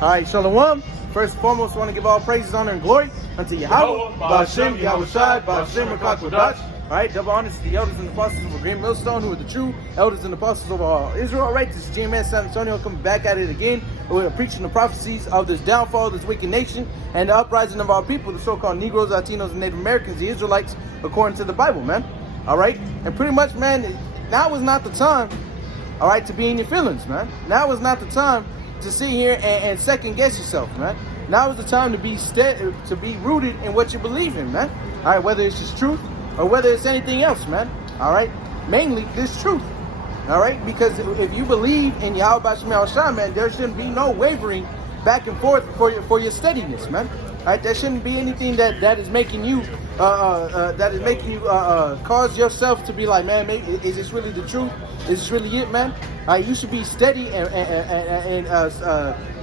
All right, Shalom. First and foremost, I want to give all praises, honor, and glory unto Yahweh, Ba'ashem, Yahushai, Ba'ashem, Makakodash. All right, double honors to the elders and apostles of the Green Millstone, who are the true elders and apostles of all Israel. All right, this is GMS San Antonio coming back at it again. We're preaching the prophecies of this downfall of this wicked nation and the uprising of our people, the so-called Negroes, Latinos, and Native Americans, the Israelites, according to the Bible, man. All right, and pretty much, man, now is not the time, all right, to be in your feelings, man. Now is not the time to sit here and second guess yourself, man. Now is the time to be rooted in what you believe in, man. All right, whether it's just truth or whether it's anything else, man. All right, mainly this truth. All right, because if you believe in Yahweh Ba'ashem Yahushai, man, there shouldn't be no wavering back and forth for your steadiness, man. All right, there shouldn't be anything that is making you cause yourself to be like, man, maybe is this really the truth? Is this really it, man? All right, you should be steady and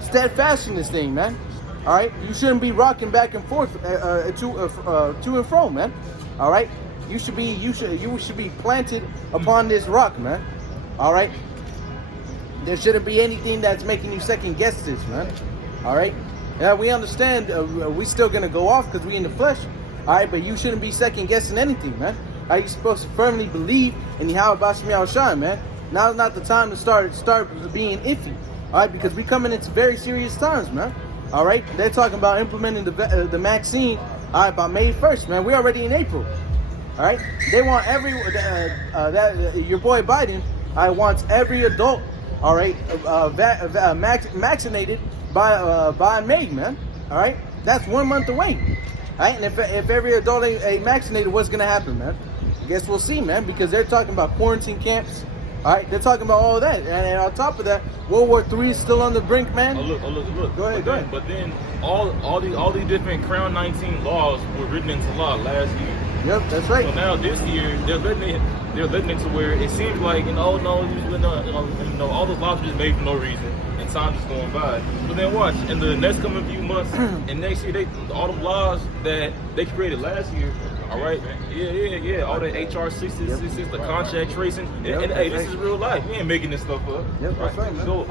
steadfast in this thing, man. All right, you shouldn't be rocking back and forth to and fro, man. All right, you should be planted upon this rock, man. All right, there shouldn't be anything that's making you second guess this, man. All right, yeah, we understand we still gonna go off because we in the flesh. All right, but you shouldn't be second guessing anything, man. All right, you're supposed to firmly believe in Yahweh Ba'ashem Yahushai, man. Now's not the time to start being iffy. All right, because we coming into very serious times, man. All right, they're talking about implementing the vaccine, all right, by May 1st, man. We're already in April. All right, they want your boy Biden, wants every adult, all right, vaccinated by May, man. All right, that's 1 month away. All right, and if every adult ain't vaccinated, what's gonna happen, man? I guess we'll see, man, because they're talking about quarantine camps. All right, they're talking about all of that, and on top of that, World War III is still on the brink, man. Oh, look. Go ahead. But then all these different Crown 19 laws were written into law last year. Yep, that's right. So now this year they're letting it to where it seems like all the laws were just made for no reason, and time just going by. But then watch, in the next coming few months, and next year all the laws that they created last year. All right, yeah. All the HR 666, the contact tracing, and hey, this is real life. We ain't making this stuff up. Yep, that's right, man. You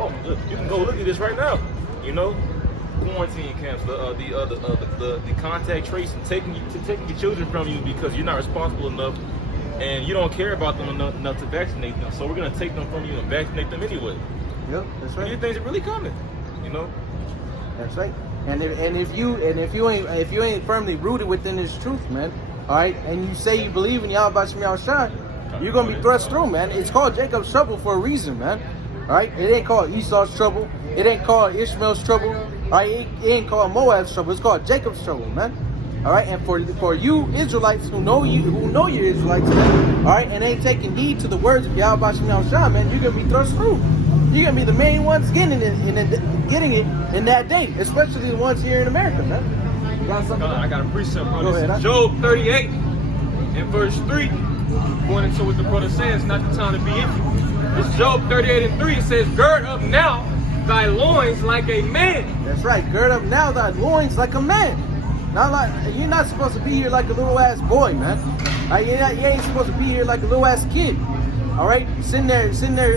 can go look at this right now. You know, quarantine camps, the contact tracing, taking your children from you because you're not responsible enough, and you don't care about them enough to vaccinate them. So we're gonna take them from you and vaccinate them anyway. Yep, that's right. These things are really coming. You know. That's right. And if you ain't firmly rooted within this truth, man. All right, and you say you believe in Yahweh Ba'ashem Yahushai, you're gonna be thrust through, man. It's called Jacob's trouble for a reason, man. All right, it ain't called Esau's trouble. It ain't called Ishmael's trouble. All right, it ain't called Moab's trouble. It's called Jacob's trouble, man. All right, and for you Israelites who know you're Israelites, man, all right, and ain't taking heed to the words of Yahweh Ba'ashem Yahushai, man, you're gonna be thrust through. You're gonna be the main ones getting it in that day, especially the ones here in America, man. I got a precept, bro. Go This ahead, is Job 38 and verse 3. Going into what the brother says, not the time to be iffy. It's Job 38 and 3. It says, gird up now thy loins like a man. That's right. Gird up now thy loins like a man. Not like you're not supposed to be here like a little ass boy, man. You ain't supposed to be here like a little ass kid. All right, sitting there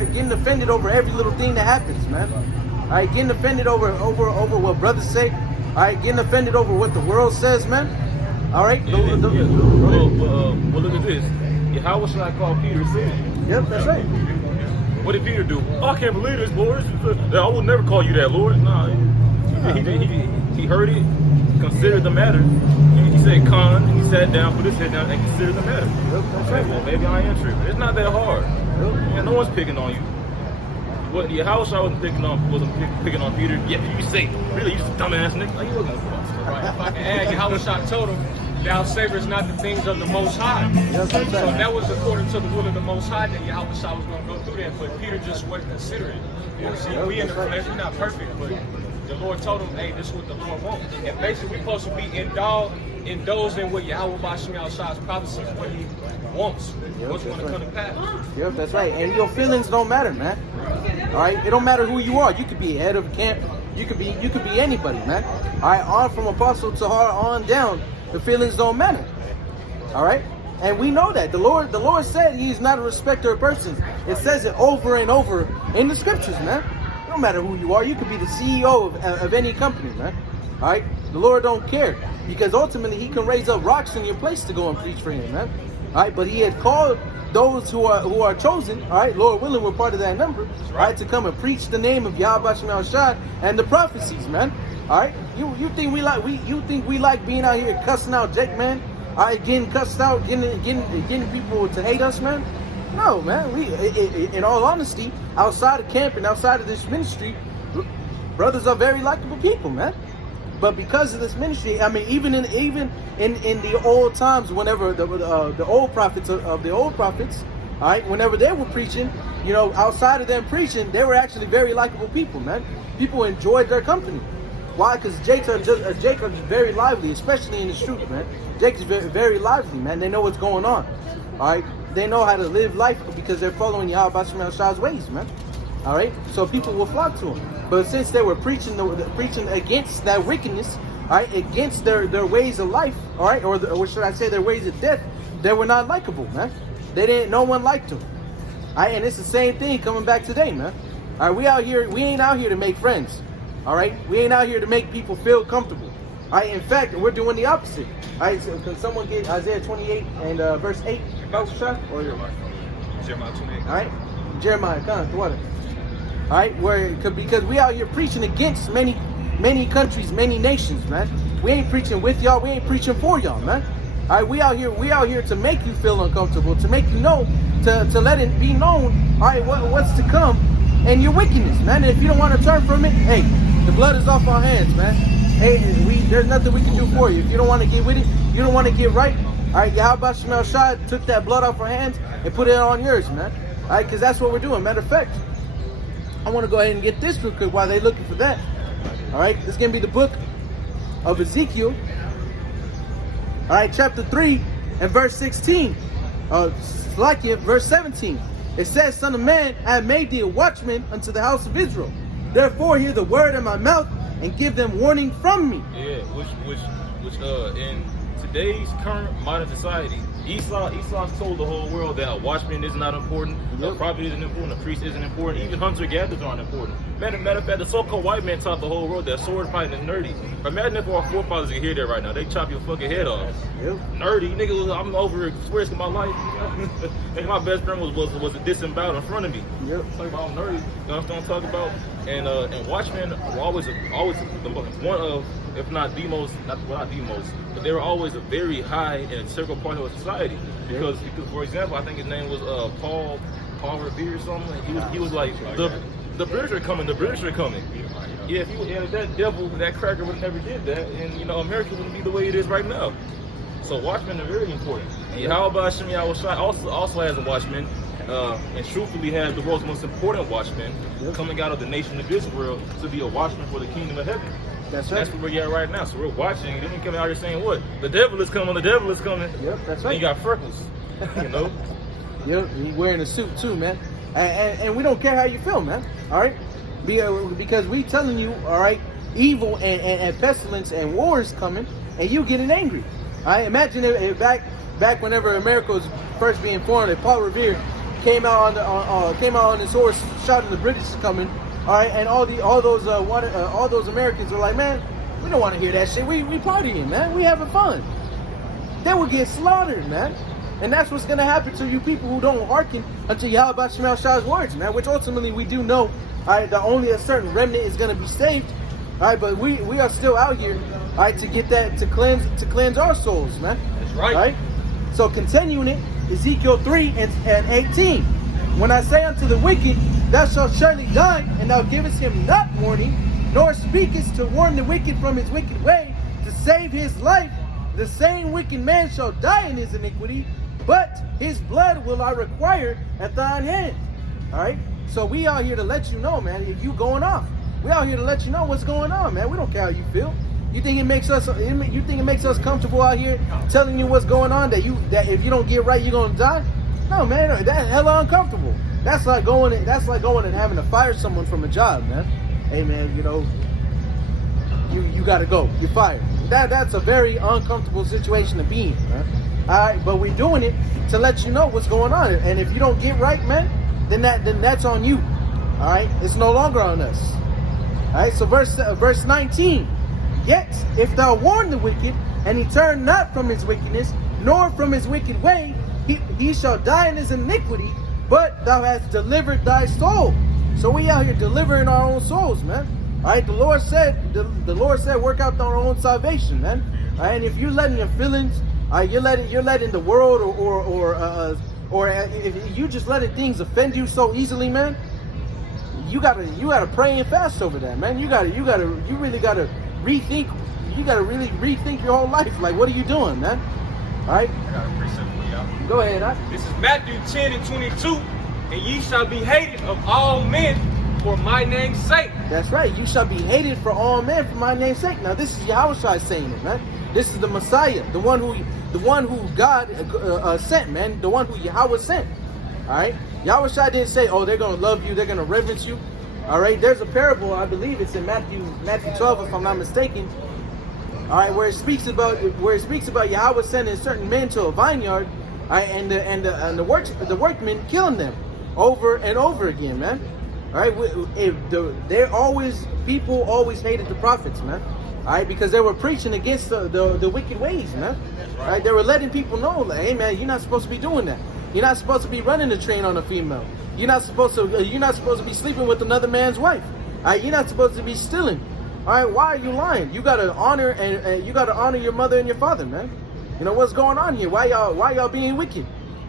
getting offended over every little thing that happens, man. All right, getting offended over what brothers say. All right, getting offended over what the world says, man. All right. Well, look at this. How should I call Peter sin? Yep, that's right. What did Peter do? Oh, I can't believe this, Lord. I will never call you that, Lord. Nah, he heard it, considered the matter. He said, "Con," and he sat down, put his head down, and considered the matter. Yep, that's right. Well, maybe I am tripping. It's not that hard. Yep. Yeah, no one's picking on you. What? Yeah, how wasn't picking on Peter? Yeah, you say, really, you just dumbass nigga. Like, you looking for? Right. If I can add, Yahweh told him, thou savorest not the things of the Most High. Yes, that's So right. that was according to the will of the Most High that Yahweh was going to go through that, but Peter just wasn't considering. You know, see, we in the flesh, we're not perfect, but the Lord told him, hey, this is what the Lord wants. And basically, we're supposed to be indulged in what Yahweh Ba'ashem Yahushai's prophecies, what he wants, what's going to come to pass. Yep, that's right. And your feelings don't matter, man. All right, it don't matter who you are. You could be head of a camp. You could be anybody, man. All right, on from apostle to on down, the feelings don't matter. All right, and we know that the Lord said He's not a respecter of persons. It says it over and over in the scriptures, man. It don't don't matter who you are. You could be the CEO of any company, man. All right? The Lord don't care, because ultimately he can raise up rocks in your place to go and preach for him, man. All right? But he had called those who are chosen, all right? Lord willing, we're part of that number, all right, to come and preach the name of Yahweh Shem Shai and the prophecies, man. All right? You think we like being out here cussing out Jake, man? All right, getting cussed out, getting people to hate us, man? No, man. We, in all honesty, outside of camp and outside of this ministry, brothers are very likable people, man. But because of this ministry, I mean, even in the old times, whenever the old prophets of the old prophets, all right, whenever they were preaching, you know, outside of them preaching, they were actually very likable people, man. People enjoyed their company. Why? Because Jake are very lively, especially in the streets, man. Jake is very, very lively, man. They know what's going on, all right. They know how to live life because they're following Yahweh Shem Shai's ways, man. All right, so people will flock to him. But since they were preaching against that wickedness, all right, against their ways of life, all right, or should I say their ways of death, they were not likable, man. No one liked them. All right, and it's the same thing coming back today, man. All right, we ain't out here to make friends. All right, we ain't out here to make people feel comfortable. All right, in fact, we're doing the opposite. All right, so can someone get Isaiah 28 and verse 8? Or Jeremiah 28. All right, Jeremiah, come on, what? All right, because we out here preaching against many countries, many nations, man. We ain't preaching with y'all. We ain't preaching for y'all, man. All right, we out here to make you feel uncomfortable, to make you know, to let it be known, all right, what's to come, and your wickedness, man. And if you don't want to turn from it, hey, the blood is off our hands, man. Hey, there's nothing we can do for you. If you don't want to get with it, you don't want to get right. All right, Yahweh Shem Shai took that blood off our hands and put it on yours, man. All right, because that's what we're doing. Matter of fact, I want to go ahead and get this real quick while they're looking for that. All right, this is going to be the book of Ezekiel. All right, chapter 3 and verse 16. Like it, verse 17. It says, Son of man, I have made thee a watchman unto the house of Israel. Therefore hear the word in my mouth and give them warning from me. Yeah, which in today's current modern society, Esau's told the whole world that a watchman is not important, a prophet isn't important, a priest isn't important, even hunter-gatherers aren't important. Matter of fact, the so-called white man taught the whole world that sword fighting is nerdy. Imagine if our forefathers could hear that right now. They chop your fucking head off. Yep. Nerdy, nigga, I'm over experiencing my life. And my best friend was a disemboweled in front of me. Yep. Talking about nerdy, you know what I'm talking about? And watchmen were always one of, if not the most, not the most, but they were always a very high and integral part of society. Because for example, I think his name was Paul Revere or something. He was like, the British are coming. Yeah, if that devil, that cracker would have never did that, and you know, America wouldn't be the way it is right now. So watchmen are very important. Yahweh Shem Shai also has a watchman, and truthfully has the world's most important watchman coming out of the nation of Israel to be a watchman for the kingdom of heaven. That's right. That's where we're at right now. So we're watching, and then we coming out here saying what? The devil is coming, the devil is coming. Yep, that's right. And you got freckles, you know? Yep, he's wearing a suit too, man. And we don't care how you feel, man. All right? Because we telling you, all right, evil and pestilence and wars coming, and you getting angry. All right? Imagine if back whenever America was first being formed, and Paul Revere came out on his horse, shouting the British is coming. All right, and all those Americans were like, man, we don't want to hear that shit. We partying, man. We having fun. They will get slaughtered, man. And that's what's gonna happen to you people who don't hearken unto Yahweh Shem Shai's words, man. Which ultimately we do know, all right, that only a certain remnant is gonna be saved. All right, but we are still out here, all right, to get that to cleanse our souls, man. That's right. All right. So continuing it, Ezekiel 3 and 18. When I say unto the wicked, thou shalt surely die, and thou givest him not warning, nor speakest to warn the wicked from his wicked way, to save his life, the same wicked man shall die in his iniquity, but his blood will I require at thine hand. All right? So we out here to let you know, man, if you going off. We out here to let you know what's going on, man. We don't care how you feel. You think it makes us comfortable out here telling you what's going on, that if you don't get right, you're gonna die? No, man, that's hella uncomfortable. That's like going and having to fire someone from a job, man. Hey, man, you know, you gotta go. You're fired. That's a very uncomfortable situation to be in, man. All right, but we're doing it to let you know what's going on. And if you don't get right, man, then that's on you. All right, it's no longer on us. All right, so verse 19. Yet if thou warn the wicked, and he turn not from his wickedness, nor from his wicked way, he shall die in his iniquity, but thou hast delivered thy soul. So we out here delivering our own souls, man. All right, the Lord said, work out our own salvation, man. All right, and if you're letting your feelings, you're letting the world or if you just letting things offend you so easily, man, you gotta pray and fast over that, man. You really gotta rethink. You gotta really rethink your whole life. Like, what are you doing, man? All right. I got a precept for y'all. Go ahead, huh? This is Matthew 10:22, and ye shall be hated of all men for my name's sake. That's right. You shall be hated for all men for my name's sake. Now, this is Yahushua saying it, man. This is the Messiah, the one who God sent, man. The one who Yahweh sent. All right. Yahushua didn't say, oh, they're gonna love you, they're gonna reverence you. All right. There's a parable, I believe it's in Matthew 12, if I'm not mistaken. All right, where it speaks about Yahweh sending certain men to a vineyard, all right, and the workmen killing them over and over again, man. All right, people always hated the prophets, man. All right, because they were preaching against the wicked ways, man. All right, they were letting people know, like, hey, man, you're not supposed to be doing that. You're not supposed to be running a train on a female. You're not supposed to be sleeping with another man's wife. All right, you're not supposed to be stealing. All right, why are you lying? You gotta honor and you gotta honor your mother and your father, man. You know what's going on here? Why y'all being wicked?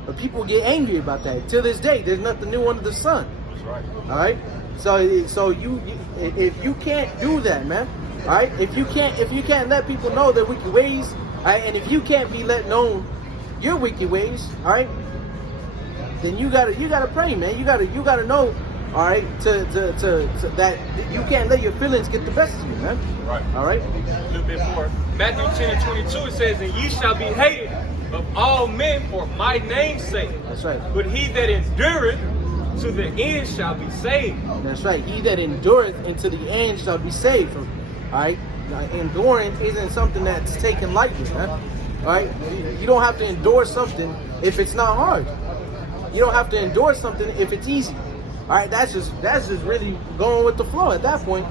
But people get angry about that. To this day, there's nothing new under the sun. That's right. All right. So you if you can't do that, man. All right. If you can't let people know their wicked ways, all right, and if you can't be let known your wicked ways, all right, then you gotta pray, man. You gotta know. All right, to that you can't let your feelings get the best of you, man. Right. All right. A little bit more. Matthew 10:22, it says, and ye shall be hated of all men for my name's sake. That's right. But he that endureth to the end shall be saved. That's right. He that endureth into the end shall be saved. All right. Now, enduring isn't something that's taken lightly, man. All right. You don't have to endure something if it's not hard. You don't have to endure something if it's easy. All right, that's just really going with the flow at that point.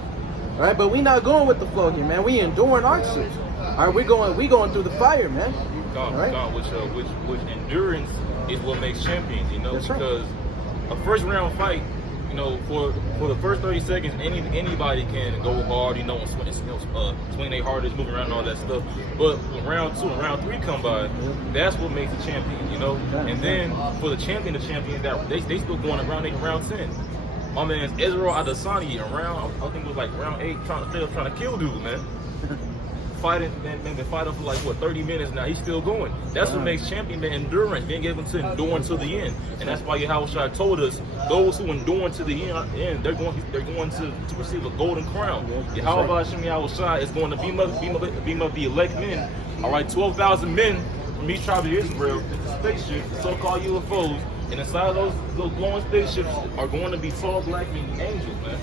All right, but we not going with the flow here, man. We enduring hardships. All right, we going through the fire, man. God, all right? Which endurance is what makes champions, you know, That's because a first round fight, you know, for the first 30 seconds, anybody can go hard, you know, swing their hardest, move around and all that stuff. But when round 2 and round 3 come by, that's what makes the champion, you know. And then for the champions, that they still going around in round 10. My man's Israel Adesanya around, I think it was like round 8, trying to kill dude, man. Fighting, man, been fighting for like 30 minutes now. He's still going. That's what makes champion, the endurance, being able to endure until the end. And that's why Yahushua told us, those who endure until the end, they're going to receive a golden crown. Yahushua Hashem Yahushua is going to beam up the elect men. All right, 12,000 men from each tribe of Israel, spaceships, the so-called UFOs, and inside of those glowing spaceships are going to be tall black men, angels, man.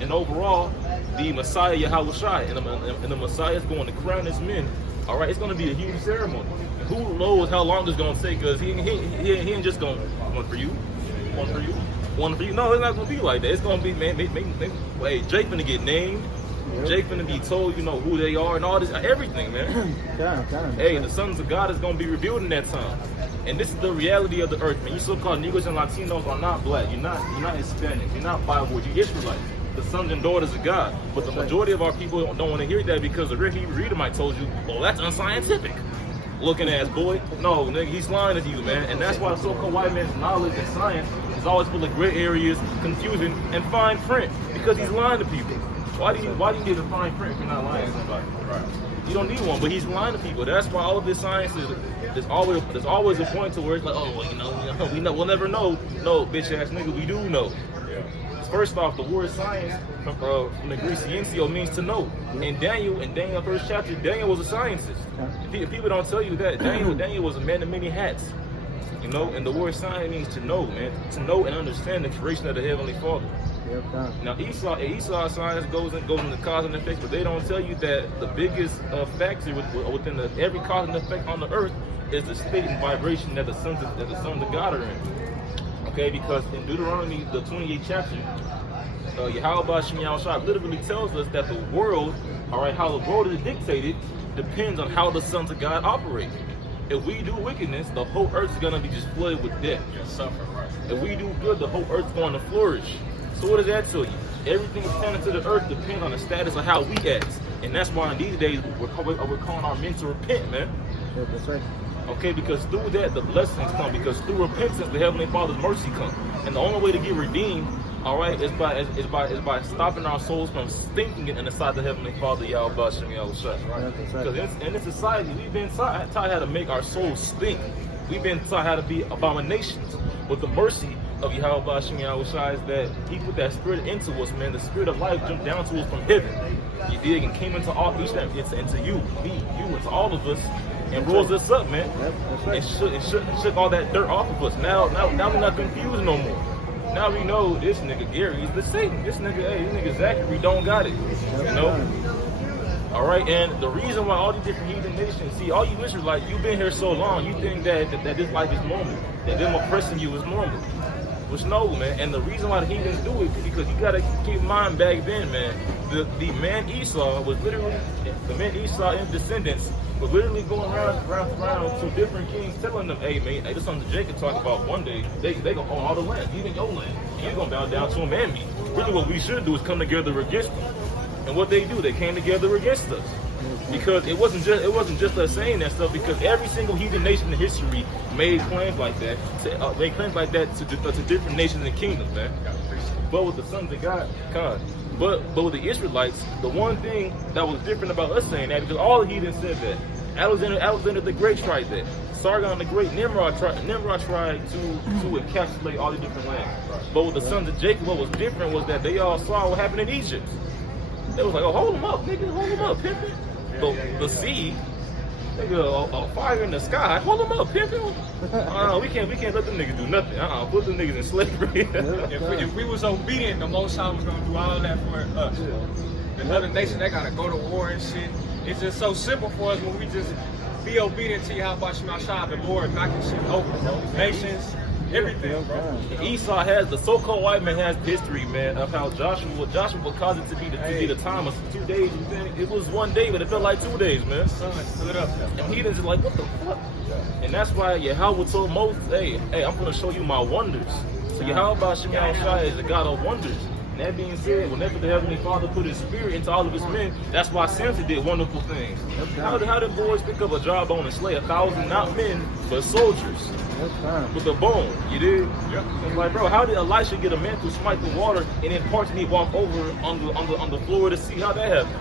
And overall, the Messiah Yahushua and the Messiah is going to crown his men. All right, it's going to be a huge ceremony. And who knows how long it's going to take? Because he ain't just going one for you, one for you, one for you. No, it's not going to be like that. It's going to be hey, Jake finna get named. Jake finna be told, you know, who they are and all this, everything, man. Hey, the sons of God is going to be revealed in that time. And this is the reality of the earth, man. You so-called Negroes and Latinos are not black. You're not Hispanic. You're not Bible. You're Israelite. The sons and daughters of God. But the majority of our people don't want to hear that because the real Hebrew reader might told you, oh, that's unscientific. Looking ass boy. No, nigga, he's lying to you, man. And that's why the so-called white man's knowledge and science is always full of gray areas, confusion, and fine print. Because he's lying to people. Why do you need a fine print if you're not lying to somebody? Right. You don't need one, but he's lying to people. That's why all of this science there's always a point to where it's like, oh, well, we'll never know. No, bitch ass nigga, we do know. First off, the word science from the Greek scientio means to know. And Daniel first chapter, Daniel was a scientist. If people don't tell you that, Daniel was a man of many hats. You know, and the word science means to know, man. To know and understand the creation of the Heavenly Father. Now Esau science goes into cause and effect, but they don't tell you that the biggest factor within every cause and effect on the earth is the state and vibration that the sons of God are in. Okay, because in Deuteronomy, the 28th chapter, Yahweh Shem Yahushua literally tells us that the world, all right, how the world is dictated depends on how the sons of God operate. If we do wickedness, the whole earth is going to be just flooded with death. If we do good, the whole earth is going to flourish. So what does that tell you? Everything pertaining to the earth depends on the status of how we act. And that's why in these days we're calling our men to repent, man. Yeah, that's right. Okay, because through that the blessings come. Because through repentance the Heavenly Father's mercy comes. And the only way to get redeemed, all right, is by stopping our souls from stinking in the sight of the Heavenly Father, Yahweh Shem Yahushua, right? Because in this society we've been taught how to make our souls stink. We've been taught how to be abominations. But the mercy of Yahweh Shem Yahushua is that He put that spirit into us, man. The spirit of life jumped down to us from heaven. You dig, and came into you, me, you, into all of us, and rose us up, man. That's right. And shook all that dirt off of us. Now we're not confused no more. Now we know this nigga Gary is the Satan. This nigga Zachary don't got it. You know? All right, and the reason why all these different heathen nations, see, all you Israelites, you've been here so long, you think that this life is normal, that them oppressing you is normal. Which no, man, and the reason why the heathens do it is because you gotta keep in mind back then, man, the man Esau was literally, the man Esau and his descendants were literally going around to different kings telling them, hey man, hey, this is something Jacob talked about one day, they gonna own all the land, even your land, and you're gonna bow down to them and me. Really what we should do is come together against them. And what they do, they came together against us. Because it wasn't just us saying that stuff, because every single heathen nation in history made claims like that, to different nations and kingdoms, man. But with the sons of God, but with the Israelites, the one thing that was different about us saying that, because all the heathens said that. Alexander the Great tried that. Sargon the Great, Nimrod tried to encapsulate all the different lands. But with the sons of Jacob, what was different was that they all saw what happened in Egypt. They was like, oh, hold them up, nigga, hold them up, pimpin'. The sea, nigga, a fire in the sky, hold them up, pimpin'. We can't let them niggas do nothing. Put them niggas in slavery. If we was obedient, the Most High was gonna do all that for us. The other nation, they gotta go to war and shit. It's just so simple for us when we just be obedient to Yahweh Shem Yahushua, the Lord, knocking shit over, bro. Nations, everything, bro. Esau has, the so-called white man has history, man, of how Joshua caused it to be the time of 2 days. It was 1 day, but it felt like 2 days, man. Sun stood up there. And heathens are like, what the fuck? And that's why Yahweh told Moses, hey, I'm gonna show you my wonders. So Yahweh Shem Yahushua is the God of wonders. And that being said, whenever the Heavenly Father put His Spirit into all of His men, that's why Samson did wonderful things. How did boys pick up a jawbone and slay 1,000, not men, but soldiers? With a bone, you did? Yep. It's like, bro, how did Elisha get a man to smite the water and then partially walk over on the floor to see how that happened?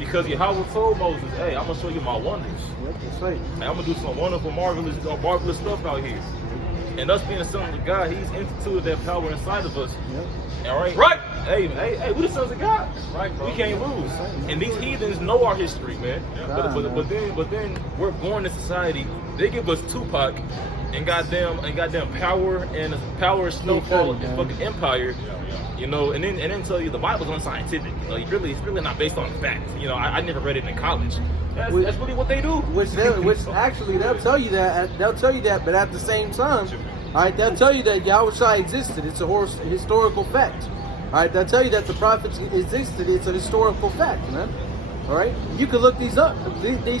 Because Yahweh told Moses, hey, I'm gonna show you my wonders. That's right. And I'm gonna do some wonderful, marvelous stuff out here. And us being the sons of God, He's instituted that power inside of us. All right? Right. Hey, we the sons of God. Right, bro. We can't lose. And these heathens know our history, man. But then we're born in society. They give us Tupac and goddamn power snowfall and fucking empire. You know, and then tell you the Bible's unscientific. You know, it's really not based on fact. You know, I never read it in college. That's really what they do. Which actually they'll tell you that. But at the same time, all right, they'll tell you that Yahweh existed. It's a historical fact. All right, they'll tell you that the prophets existed. It's a historical fact, man. All right, you can look these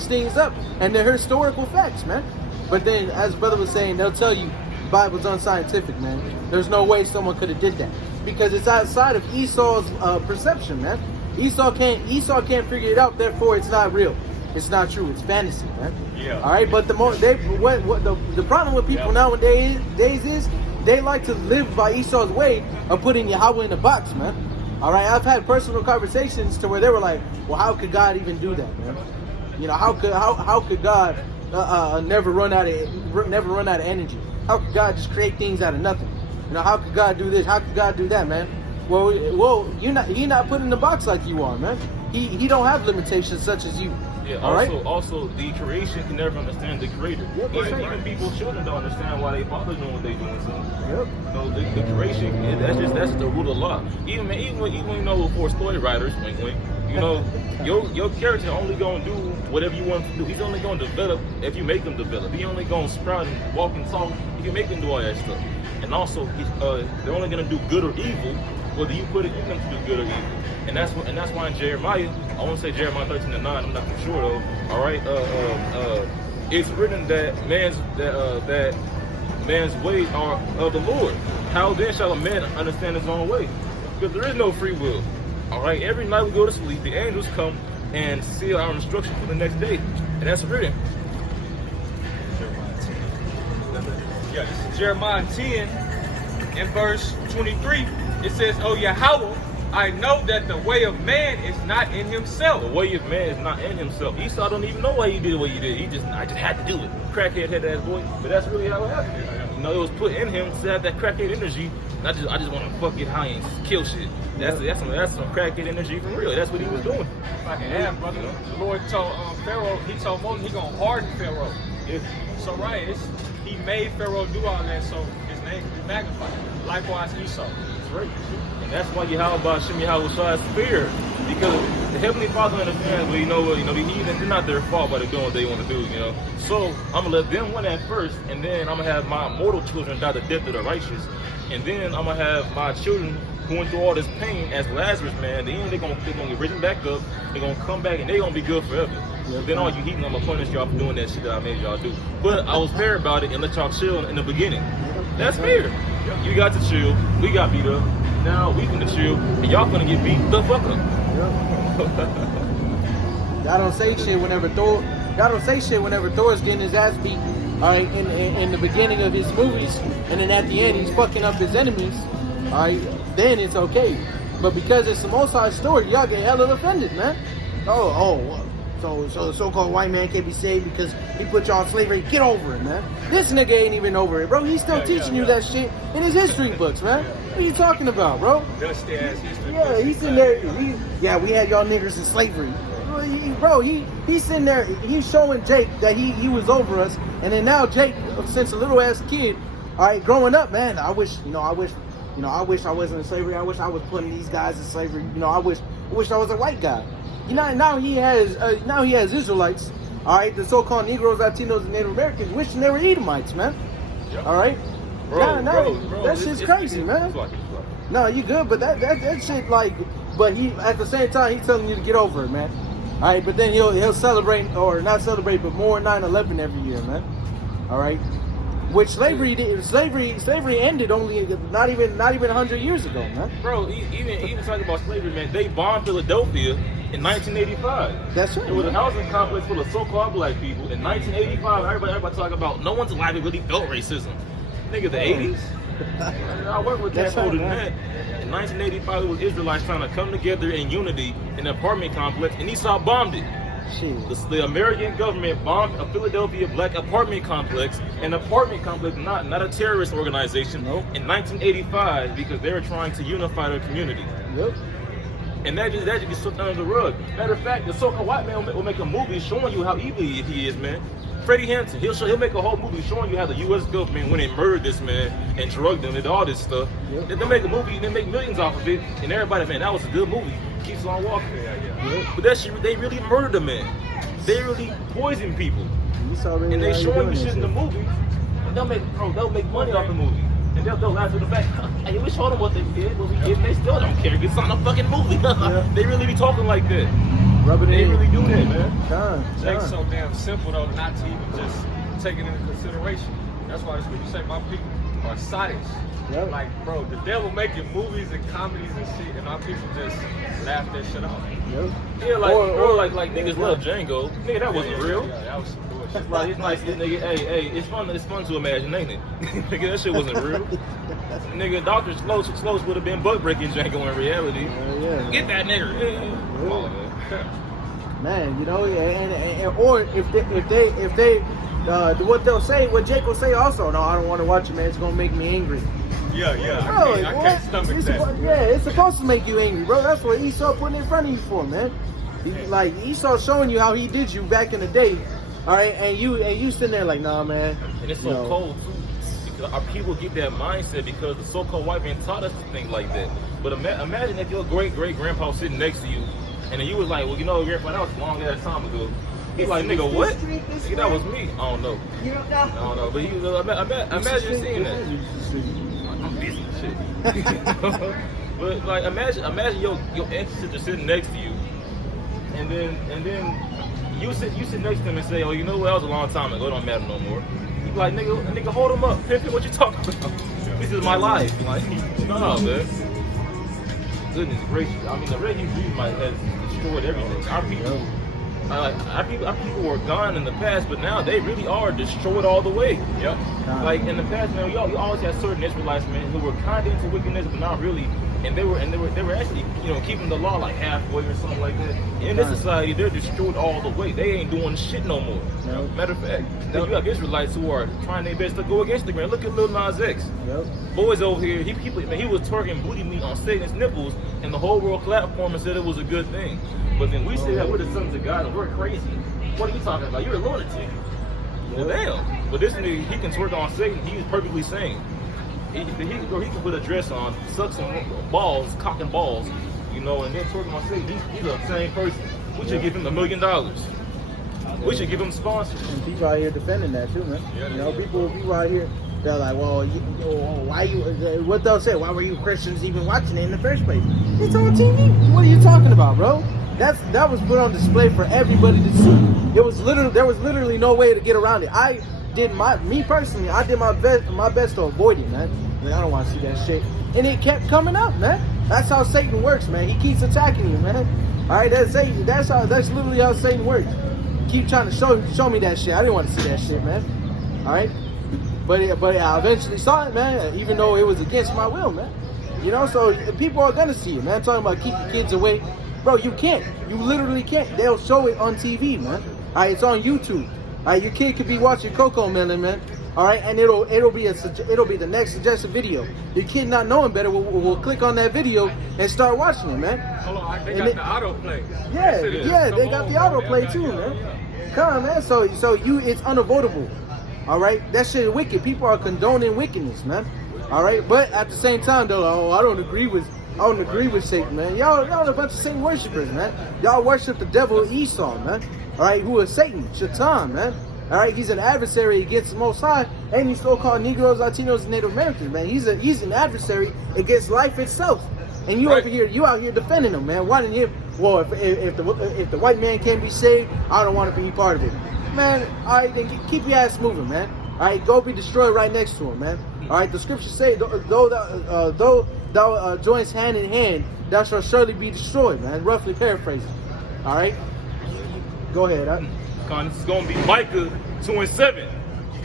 things up, and they're historical facts, man. But then, as brother was saying, they'll tell you the Bible's unscientific, man. There's no way someone could have did that because it's outside of Esau's perception, man. Esau can't figure it out. Therefore, it's not real. It's not true. It's fantasy, man. Yeah. All right, but the problem with people nowadays is they like to live by Esau's way of putting Yahweh in a box, man. All right, I've had personal conversations to where they were like, "Well, how could God even do that, man? You know, how could God never run out of energy? How could God just create things out of nothing? You know, how could God do this? How could God do that, man? Well, He not put in the box like you are, man. He don't have limitations such as you." Yeah, also, the creation can never understand the creator. Yep, even people, children don't understand why they fathers doing what they doing. So, Yep. so the creation, that's the rule of law. Even you know, for story writers, you know, your character only gonna do whatever you want to do. He's only gonna develop if you make him develop. He only gonna sprout and walk and talk if you make him do all that stuff. And also, they're only gonna do good or evil whether you put it in them to do good or evil. And that's why in Jeremiah, I want to say Jeremiah 13:9, I'm not too sure though. All right, it's written that man's ways are of the Lord. How then shall a man understand his own way? Because there is no free will. All right, every night we go to sleep, the angels come and seal our instructions for the next day, and that's written. Yeah, this is Jeremiah 10 and verse 23. It says, "Oh Yahweh, I know that the way of man is not in himself." The way of man is not in himself. Esau don't even know why he did what he did. I just had to do it. Crackhead head ass boy. But that's really how it happened. You know, it was put in him to have that crackhead energy. I just want to fuck get high and kill shit. That's some crackhead energy for real. That's what he was doing. If I can add, brother, the Lord told Pharaoh, he told Moses he gonna harden Pharaoh. Yeah. So right, he made Pharaoh do all that so his name can be magnified. Likewise Esau. That's right. And that's why Yahweh Shem Yahweh Shai is feared. Because the Heavenly Father understands, well, they're not their fault by doing what they want to do, you know. So I'm gonna let them win at first, and then I'm gonna have my mortal children die the death of the righteous. And then I'm gonna have my children going through all this pain as Lazarus, man. Then they're gonna get risen back up. They're gonna come back and they're gonna be good forever. Yep. Then all you heathen, I'm gonna punish y'all for doing that shit that I made y'all do. But I was fair about it and let y'all chill in the beginning. That's fair. You got to chill. We got beat up. Now we finna chill, and y'all finna get beat the fuck up. Y'all don't say shit whenever Thor's getting his ass beat. All right, in the beginning of his movies, and then at the end he's fucking up his enemies. All right, then it's okay. But because it's the Most High story, y'all get hella offended, man. So the so-called white man can't be saved because he put y'all in slavery. Get over it, man. This nigga ain't even over it, bro. He's still teaching you that shit in his history books, man. What are you talking about, bro? Dusty ass history. Yeah, he's in there. We had y'all niggas in slavery. He's sitting there. He's showing Jake that he was over us, and then now Jake, since a little ass kid, all right, growing up, man. I wish I wasn't in slavery. I wish I was putting these guys in slavery. I wish I was a white guy. Now he has Israelites, all right, the so-called Negroes, Latinos, and Native Americans wishing they were Edomites, man. Yep. All right, bro, that shit's crazy, man. No, you good, but that shit but he at the same time he's telling you to get over it, man. All right, but then he'll celebrate or not celebrate, but more 9/11 every year, man. All right, which slavery ended only not even 100 years ago, man. Bro, even talking about slavery, man, they bombed Philadelphia in 1985. That's right. It was a housing complex full of so-called black people. In 1985, everybody talking about no one's alive that really felt racism. Nigga, the 80s? I worked with that older than that. In 1985, it was Israelites trying to come together in unity in an apartment complex, and Esau bombed it. The American government bombed a Philadelphia black apartment complex, not a terrorist organization, in 1985 because they were trying to unify their community. Yep. And that just gets swept under the rug. Matter of fact, the so-called white man will make a movie showing you how evil he is, man. Freddie Hampton, he'll make a whole movie showing you how the U.S. government, when they murdered this man and drugged him and all this stuff, they make a movie and they make millions off of it, and everybody, man, that was a good movie. Keeps on walking. But that shit, they really murdered a man. They really poisoned people. And they showing you shit in the movie. And they'll make money off the movie. And they'll laugh in the back. Hey, we showed them what they did, what we did, and they still don't care. It's on a fucking movie. They really be talking like that. They really do that, man. Jake's so damn simple though, not to even just take it into consideration. That's why the scripture say my people are sadists. Yep. Like, bro, the devil making movies and comedies and shit, and our people just laugh that shit off. Yep. Yeah, like niggas love Django. Nigga, that wasn't real. Yeah, that was some bullshit. Like, it's nice, nigga. Hey, it's fun to imagine, ain't it? Nigga, that shit wasn't real. Nigga, Dr. Slows would have been butt breaking Django in reality. Get that nigga. Come on, man. Man, or if they what they'll say, what Jake will say also, no, I don't want to watch it, man. It's gonna make me angry. Yeah. Bro, I can't stomach that. It's supposed to make you angry, bro. That's what Esau putting in front of you for, man. Like Esau showing you how he did you back in the day, all right, and you sitting there like, nah, man. And it's so cold too. Because our people get that mindset because the so-called white man taught us to think like that. But imagine if your great-great-grandpa was sitting next to you, and then you was like, well, grandpa, that was a long ass time ago. He's like, nigga, what? Nigga, that was me. I don't know. You don't know? I don't know. But imagine seeing that. I'm busy and shit. But like imagine your ancestor sitting next to you, and then you sit next to them and say, oh, you know what, that was a long time ago, it don't matter no more. You be like, nigga, hold him up, pimpin', what you talking about? This is my life. Like, no, man. Goodness gracious. I mean, the Red Heat might have destroyed everything. Our people were gone in the past, but now they really are destroyed all the way. Yep. Like in the past, man, we always had certain Israelites, man, who were kind of into wickedness, but not really. And they were actually, keeping the law like halfway or something like that. In this society, they're destroyed all the way. They ain't doing shit no more. Yep. Matter of fact, you have Israelites who are trying their best to go against the grain. Look at Lil Nas X. Yep. Boys over here, he was twerking booty meat on Satan's nipples, and the whole world clapped for him and said it was a good thing. But then we say that we're the sons of God and we're crazy. What are you talking about? You're a lunatic. Well, damn. But this nigga, he can twerk on Satan. He's perfectly sane. He can put a dress on, suck some balls, cock and balls, and then twerk on Satan. He's the same person. We should give him $1 million. We should give him sponsors. And people out here defending that too, man. Yeah, People out here, they're like, well, what they'll say, why were you Christians even watching it in the first place? It's on TV. What are you talking about, bro? That was put on display for everybody to see. There was literally no way to get around it. I did my best to avoid it, man. Like, I don't want to see that shit. And it kept coming up, man. That's how Satan works, man. He keeps attacking you, man. All right, that's literally how Satan works. Keep trying to show me that shit. I didn't want to see that shit, man. All right, but I eventually saw it, man. Even though it was against my will, man. So people are gonna see it, man. Talking about keeping kids away, bro. You can't. You literally can't. They'll show it on TV, man. All right, it's on YouTube. All right, your kid could be watching Coco Melon, man. All right, and it'll be the next suggested video. Your kid not knowing better will click on that video and start watching it, man. Hold on, they got the autoplay. Yeah, they got the autoplay too, man. Come on, man. So it's unavoidable. All right, that shit is wicked. People are condoning wickedness, man. All right, but at the same time, they're like, oh, I don't agree with Satan, man. Y'all a bunch of Satan worshipers, man. Y'all worship the devil Esau, man. All right, who is Satan, Shaitan, man. All right, he's an adversary against the Most High, and these so-called Negroes, Latinos, and Native Americans, man. He's an adversary against life itself. And you out here defending him, man. Wanting him. Well, if the white man can't be saved, I don't want to be part of it, man. All right, then keep your ass moving, man. All right, go be destroyed right next to him, man. All right, the scriptures say, though thou joinest hand in hand, thou shalt surely be destroyed, man. Roughly paraphrasing. All right, go ahead. This is going to be Micah 2:7.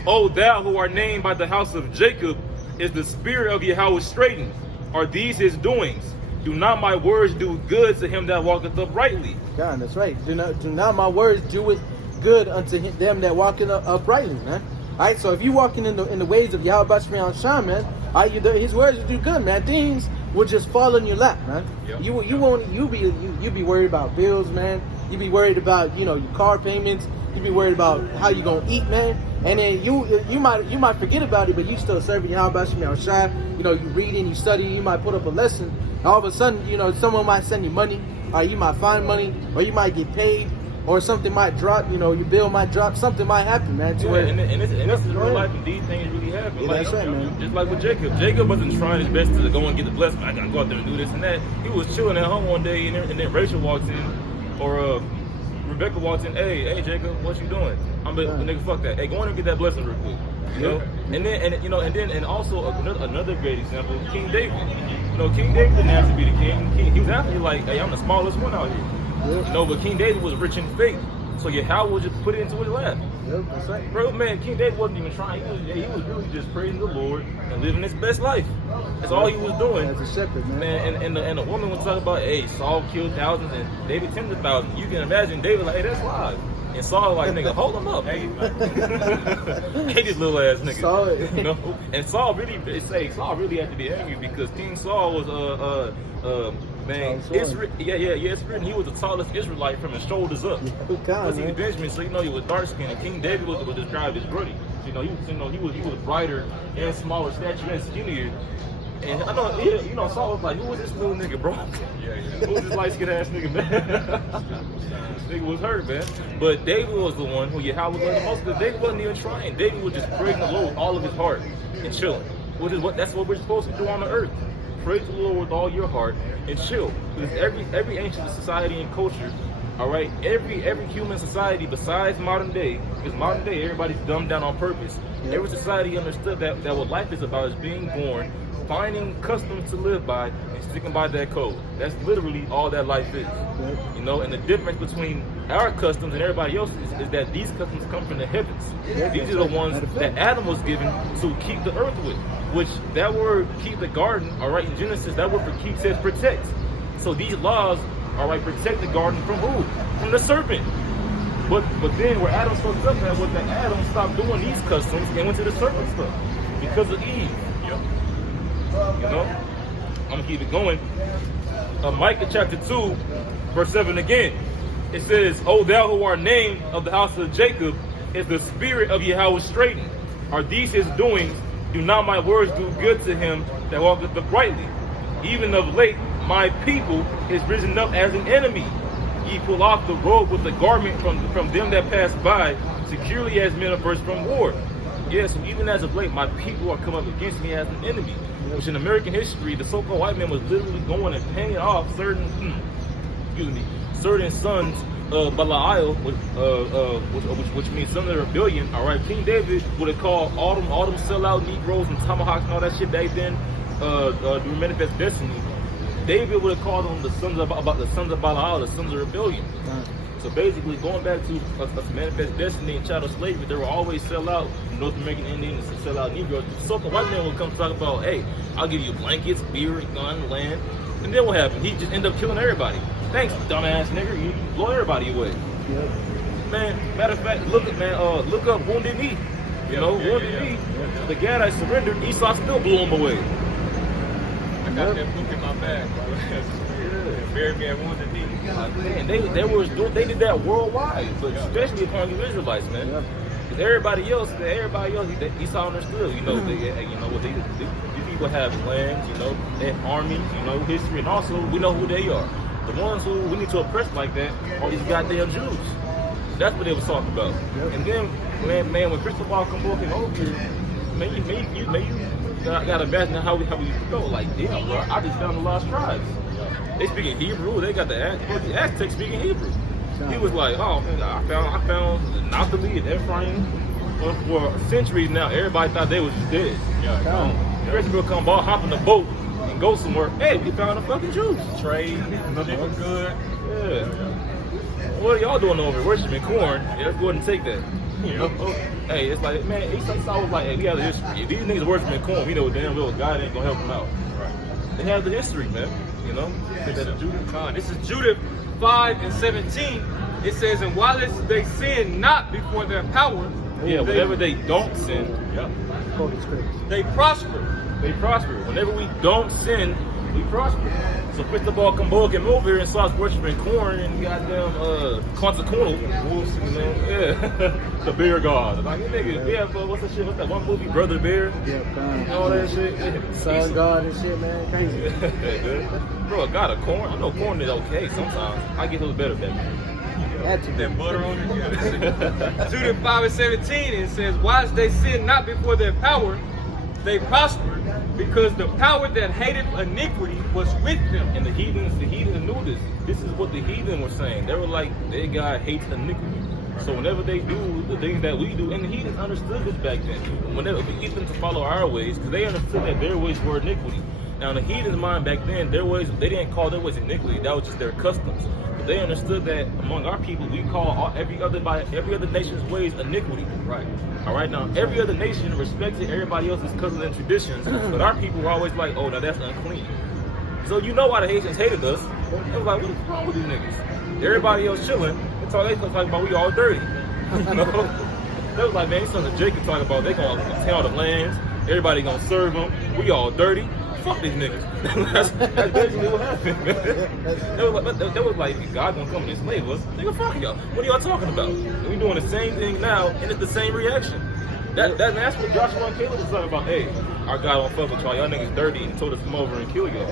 O thou who art named by the house of Jacob, is the spirit of Yahweh straitened? Are these his doings? Do not my words do good to him that walketh uprightly? God, that's right. Do not my words do it good unto them that walketh uprightly, man. All right, so if you walking in the ways of Yahweh Sham, man, his words will do good, man. Things will just fall in your lap, man. Yep. You be worried about bills, man. You be worried about your car payments. You be worried about how you gonna eat, man. And then you might forget about it, but you still serving Yahweh Sham. You reading, you study. You might put up a lesson. All of a sudden, someone might send you money, or you might find money, or you might get paid, or something might drop. Your bill might drop. Something might happen, man. And this is real life, and these things really happen. Yeah, that's right, man. Just like with Jacob. Jacob wasn't trying his best to go and get the blessing. I gotta go out there and do this and that. He was chilling at home one day, and then Rachel walks in, or Rebecca walks in. Hey, Jacob, what you doing? I'm like, nigga, fuck that. Hey, go on and get that blessing real quick. And also another great example, King David. King David didn't have to be the king. He was actually like, hey, I'm the smallest one out here. Yeah. But King David was rich in faith. So Yahweh just put it into his lap. Yep, that's right. Bro, man, King David wasn't even trying. He was really just praising the Lord and living his best life. That's all he was doing. As a shepherd, man. And the woman was talking about, hey, Saul killed thousands and David tens of thousands. You can imagine David like, hey, that's live. And Saul like, nigga, hold him up. Hey, this little ass nigga. Saul, And Saul really had to be angry because King Saul was man, it's written he was the tallest Israelite from his shoulders up. Because he was Benjamin, so he was dark skinned. And King David was described as ruddy. He was brighter and smaller stature and skinnier. And I know, Saul was like, who was this little nigga, bro? Who was this light skinned ass nigga, man? This nigga was hurt, man. But David was the one who Yahweh loved the most because David wasn't even trying. David was just praising the Lord with all of his heart and chilling. That's what we're supposed to do on the earth. praise the Lord with all your heart and chill. Because every ancient society and culture, all right, every human society besides modern day, because modern day everybody's dumbed down on purpose. Yep. Every society understood that what life is about is being born, finding customs to live by, and sticking by that code. That's literally all that life is. Yep. You know, and the difference between our customs and everybody else's is that these customs come from the heavens. Yep. These are the ones that Adam was given to keep the earth with. Which that word, keep the garden, all right, in Genesis, that word for keep says protect. So these laws, all right, protect the garden from who? From the serpent. But then where Adam fucked up at was that Adam stopped doing these customs and went to the serpent stuff because of Eve. Yep. You know, I'm gonna keep it going. Micah chapter 2, verse 7 again. It says, "O thou who art named of the house of Jacob, is the spirit of Yahweh straitened? Are these his doings? Do not my words do good to him that walketh uprightly? Even of late, my people is risen up as an enemy. Ye pull off the robe with the garment from them that pass by, securely as men averse from war." Yeah, so even as of late, my people are coming up against me as an enemy. Which in American history, the so-called white man was literally going and paying off certain sons of Belial, which means son of the rebellion. All right, King David would have called all them sellout Negroes and tomahawks and all that shit back then during Manifest Destiny. David would have called them the sons of Belial, the sons of rebellion. So basically, going back to Manifest Destiny and chattel slavery, there were always sellout North American Indians and sellout Negroes. The so-called white man would come talk about, hey, I'll give you blankets, beer, gun, land. And then what happened? He just ended up killing everybody. Thanks, dumbass nigger. You blow everybody away. Yep. Man, matter of fact, look up Wounded Knee. You know, Wounded Knee. The guy that surrendered, Esau still blew him away. I got that book in my bag, bro. Very bad Wounded Knee. Man, they did that worldwide, but especially upon you Israelites, man. Yep. Because everybody else, Esau understood. You know, these people have lands, you know, they have armies, you know, history, and also we know who they are. The ones who we need to oppress like that are these goddamn Jews. That's what they was talking about. Yep. And then, man, when Crystal Ball come walking over here, man, you gotta imagine how we used to go. Like, damn, bro, I just found the lost tribes. They speaking Hebrew. They got the Aztecs speaking Hebrew. He was like, oh man, I found Naphtali and Ephraim. For centuries now, everybody thought they was just dead. Yeah. Christopher come ball, hop in the boat and go somewhere. Hey, we found the fucking Jews. Trade, living good. Yeah. What are y'all doing over here? Worshiping corn? Yeah, let's go ahead and take that. You know? Hey, it's like, man, Esau was like, hey, we have the history. If these niggas worshiping corn, we know damn well God ain't gonna help them out. Right. They have the history, man. You know? This is Judith 5:17. It says, "And while they sin not before their power, whenever they don't sin, they prosper." They prosper. Whenever we don't sin, we prosper. So Cristobal Combo came over here and starts worshiping corn and goddamn Quantacuno, you know, yeah, the bear god. Like, nigga, yeah, what's that shit? What's that one movie, Brother Bear? Yeah, all that shit. Sun God and shit, man. Crazy. Bro, a god of corn. I know corn is okay sometimes. I get those better than that butter on it. Yeah. Judith 5:17, it says, "Whilst they sin not before their power, they prospered, because the power that hated iniquity was with them." And the heathens knew this. This is what the heathen were saying. They were like, their God hates iniquity. So whenever they do the things that we do, and the heathens understood this back then. Whenever we get them to follow our ways, because they understood that their ways were iniquity. Now in the heathen's mind back then, their ways, they didn't call their ways iniquity. That was just their customs. But they understood that among our people, we call every other nation's ways iniquity. Right. All right. Now every other nation respected everybody else's customs and traditions, but our people were always like, oh, now that's unclean. So you know why the Haitians hated us? They was like, what's wrong with these niggas? Everybody else chilling. That's all they talking about. We all dirty. You know? They was like, man, these sons of Jacob talking about they gonna tell the lands. Everybody gonna serve them. We all dirty. Fuck these niggas. that's basically what happened, man. They was like, God gonna come and enslave us. Nigga, fuck y'all. What are y'all talking about? And we doing the same thing now, and it's the same reaction. That's what Joshua and Caleb was talking about. Hey, our God don't fuck with y'all. Y'all niggas dirty and told us to come over and kill y'all.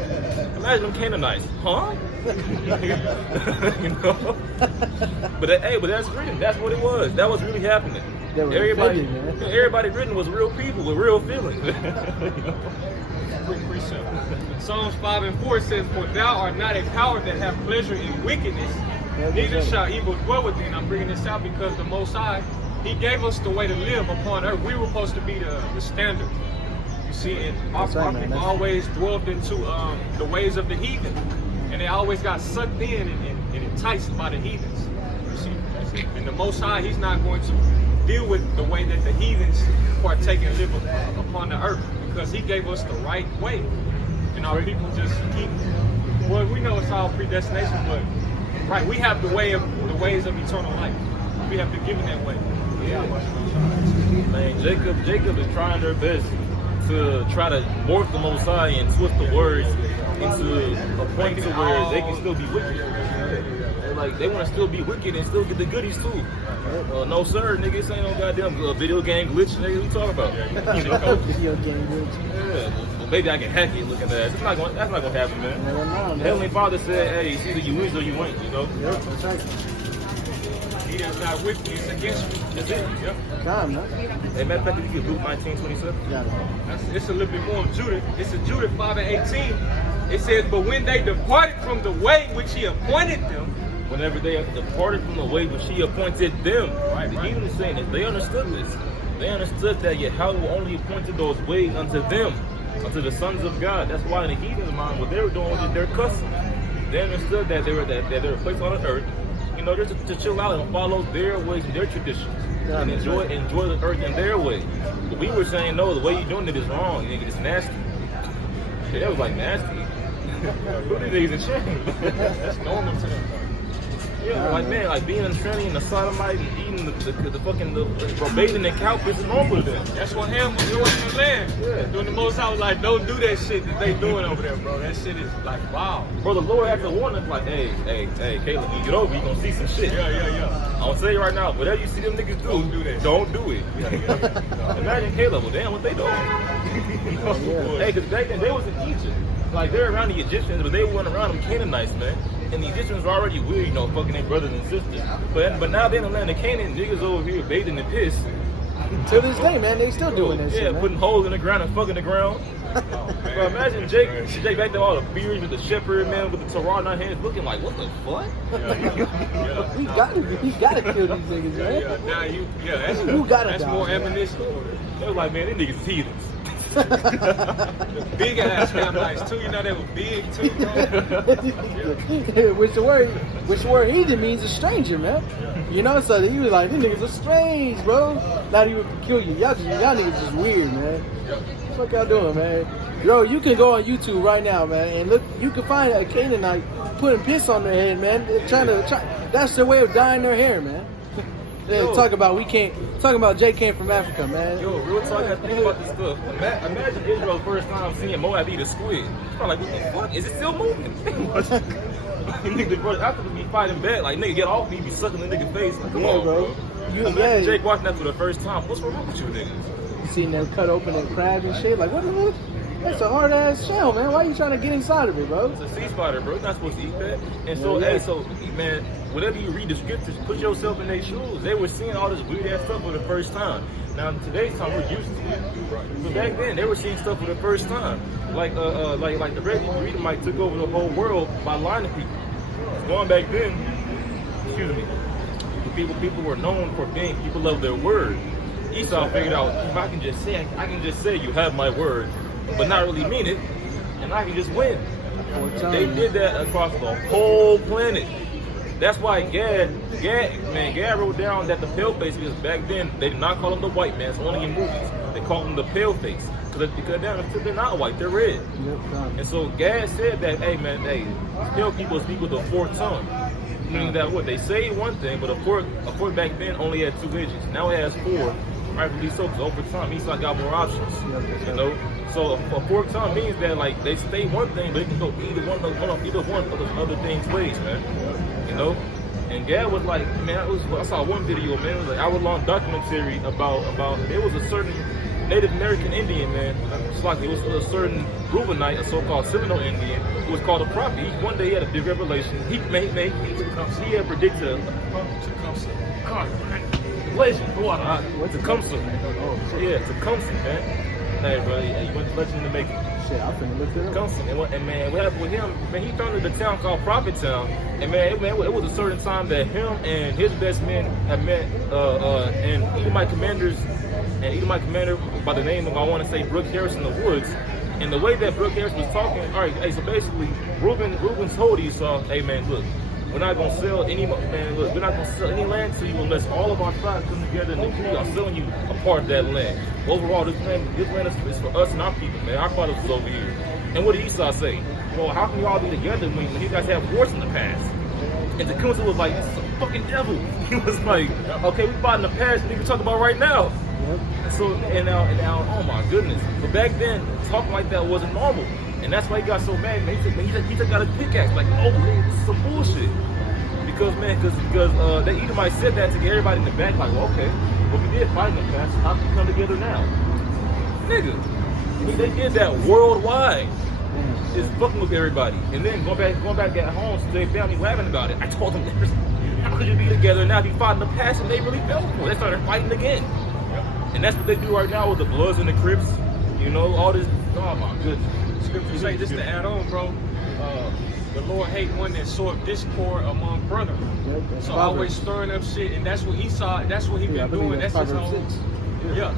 Imagine them Canaanites. Huh? You know? But that's written. That's what it was. That was really happening. Everybody written was real people with real feelings. You know? quick precept. Psalms 5:4 says, "For thou art not a power that have pleasure in wickedness, neither shall evil dwell within." I'm bringing this out because the Most High, He gave us the way to live upon earth. We were supposed to be the standard. You see, and our people always dwelled into the ways of the heathen, and they always got sucked in and enticed by the heathens. You see, and the Most High, He's not going to deal with the way that the heathens partake and live upon the earth, because He gave us the right way, and our people just keep. Well, we know it's all predestination, but right, we have the ways of eternal life. We have been given that way. Yeah. Man, Jacob is trying their best to try to morph the Most High and twist the words into a point to where they can still be wicked. They're like, they want to still be wicked and still get the goodies too. No sir, nigga, this ain't no goddamn video game glitch, nigga. What you talking about? You know? Video game glitch. Yeah, well, maybe I can hack it looking at that. That's not gonna happen, man. Never mind, The Heavenly Father said, hey, it's either you win or you ain't, you know? Yep, that's right. He that's not with you is against you. That's it. Yep. Time, man. Hey, matter of fact, you get Luke 19:27. Got it. It's a little bit more of Judah. It's a Judah 5:18. It says, "But when they departed from the way which He appointed them," Whenever they have departed from the way which He appointed them, Right, the right. heathen is saying that they understood this. They understood that Yahweh only appointed those ways unto them, unto the sons of God. That's why in the heathen's mind, what they were doing was their custom. They understood that they were placed on the earth, you know, just to chill out and follow their ways and their traditions, and enjoy the earth in their way. But we were saying, no, the way you're doing it is wrong. Nigga, it's nasty. Yeah, that was like nasty. Who did these in shame? that's normal to them. Yeah, like man, like being a tranny and a sodomite and eating the fucking bathing in cow piss is normal to them. That's what Ham was doing in the land. Yeah. Doing the Most High was like, don't do that shit that they doing over there, bro. That shit is like, wow. Bro, the Lord had to warn us like, hey, Caleb, when you get over, you gonna see some shit. Yeah. I'm gonna tell you right now, whatever you see them niggas do, Don't do that. Don't do it. Imagine Caleb, well damn, what they doing? Hey, cause back then they was in Egypt. Like they're around the Egyptians, but they weren't around them Canaanites, man. And the Egyptians were already weird, you know, fucking their brothers and sisters. But now they're in the land of Canaan, niggas over here bathing in piss. To this day, man, they still doing that shit, man. Putting holes in the ground and fucking the ground. Bro, imagine Jake back there, all the beards with the shepherd, man, with the Torah in our hands, looking like, what the fuck? We gotta kill these niggas, man. That's more ammunition. They was like, man, these niggas is heathens. Big ass Canaanites too, you know they were big too, bro. which the word heathen means a stranger, man. You know, so he was like, these niggas are strange, bro. Not even peculiar. Y'all niggas just weird, man. What the fuck y'all doing, man? Yo, you can go on YouTube right now, man, and look. You can find a Canaanite putting piss on their head, man. They're that's their way of dyeing their hair, man. Talk about Jay came from Africa, man. Yo, real talk, I think about this stuff. Imagine Israel's first time seeing Moab eat a squid. It's probably like, what the fuck? Is it still moving? Nigga, bro, after we be fighting back, like, nigga, get off me, be sucking the nigga face. Like, come on, bro. Imagine Jake watching that for the first time. What's wrong with you, niggas? You seen them cut open and crabs and shit? Like, what the fuck? That's a hard ass shell, man. Why are you trying to get inside of it, bro? It's a sea spider, bro. You're not supposed to eat that. And so, man, whatever you read the scriptures, put yourself in their shoes. They were seeing all this weird ass stuff for the first time. Now, in today's time, we're used to it. But back then, they were seeing stuff for the first time. Like the Red Edomite took over the whole world by lying to people. Going back then, people were known for being people of their word. Esau figured out, if I can just say you have my word, but not really mean it, and I can just win. They did that across the whole planet. That's why Gad wrote down that the pale face, because back then they did not call him the white man, it's only in movies. They called him the pale face. Because they're not white, they're red. And so Gad said that, hey, pale people speak with a forked tongue. Meaning that what they say one thing, but a fork back then only had 2 edges. Now it has 4. Rightfully so, because over time Esau got more options. You know? So a forked tongue means that like they say one thing, but it can go either one of the other things ways, man. You know? And Gad was like, man, I saw one video, man, it was like an hour-long documentary about there was a certain Native American Indian, man. It's like it was a certain Reubenite, a so-called Seminole Indian, who was called a prophet. One day he had a big revelation. He had predicted Legend, Tecumseh. Yeah, Tecumseh, man. Hey, bro, hey, you went to legend to make it. Shit, I'm finna look it up. Constant. And man, what happened with him? Man, he founded a town called Prophet Town, and man, it was a certain time that him and his best men had met, and Edomite commanders, and Edomite commander by the name of, I want to say, Brooke Harris in the woods. And the way that Brooke Harris was talking, all right, hey, so basically, Reuben told Esau, hey man, look, we're not gonna sell any we're not gonna sell any land to you unless all of our tribes come together and agree on selling you a part of that land. Overall, this land is for us and our people, man. Our fathers was over here. And what did Esau say? Well, how can you all be together when you guys have wars in the past? And the council was like, this is a fucking devil. He was like, okay, we fought in the past, we can talk about right now. So and now, oh my goodness. But back then, talking like that wasn't normal. And that's why he got so mad, man. He took out a pickaxe, like, oh man, this is some bullshit. Because the Edomite said that to get everybody in the back, like, well, okay, well, we did fight in the past, how can we come together now? Nigga, I mean, they did that worldwide. Just fucking with everybody. And then going back at home to their family laughing about it. I told them, how could you be together now if you fought in the past and they really fell for it? They started fighting again. And that's what they do right now with the Bloods and the Crips. You know, all this, oh my goodness. Scripture say, just to add on, bro, the Lord hate one that soweth discord among brethren. So always stirring up shit, and that's what Esau, that's what he been doing. That's his whole,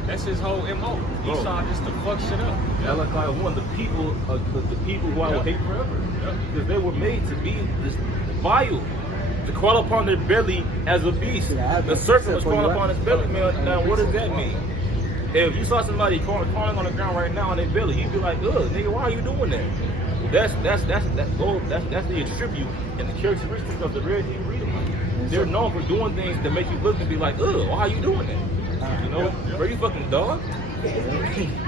that's his whole MO. Esau just to fuck shit up. Yeah, like one of the people who I will hate forever. Because they were made to be this vile, to crawl upon their belly as a beast. The serpent was crawling upon his belly, man. Now, what does that mean? If you saw somebody crawling on the ground right now on their belly, you'd be like, ugh, nigga, why are you doing that? That's the attribute and the characteristics of the red Hebrew Edomite. They're known for doing things that make you look and be like, ugh, why are you doing that? You know, bro, you fucking dog.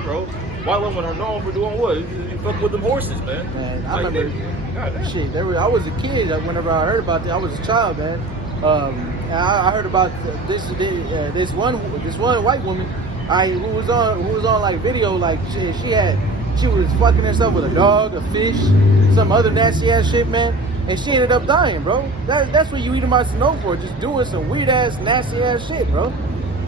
Bro, white women are known for doing what? You fucking with them horses, man. Man, I remember shit. I was a kid whenever I heard about that. I was a child, man. I heard about this one white woman. Who was on like video, like she was fucking herself with a dog, a fish, some other nasty ass shit, man, and she ended up dying, bro. That's what you Edomites are known for, just doing some weird ass, nasty ass shit, bro.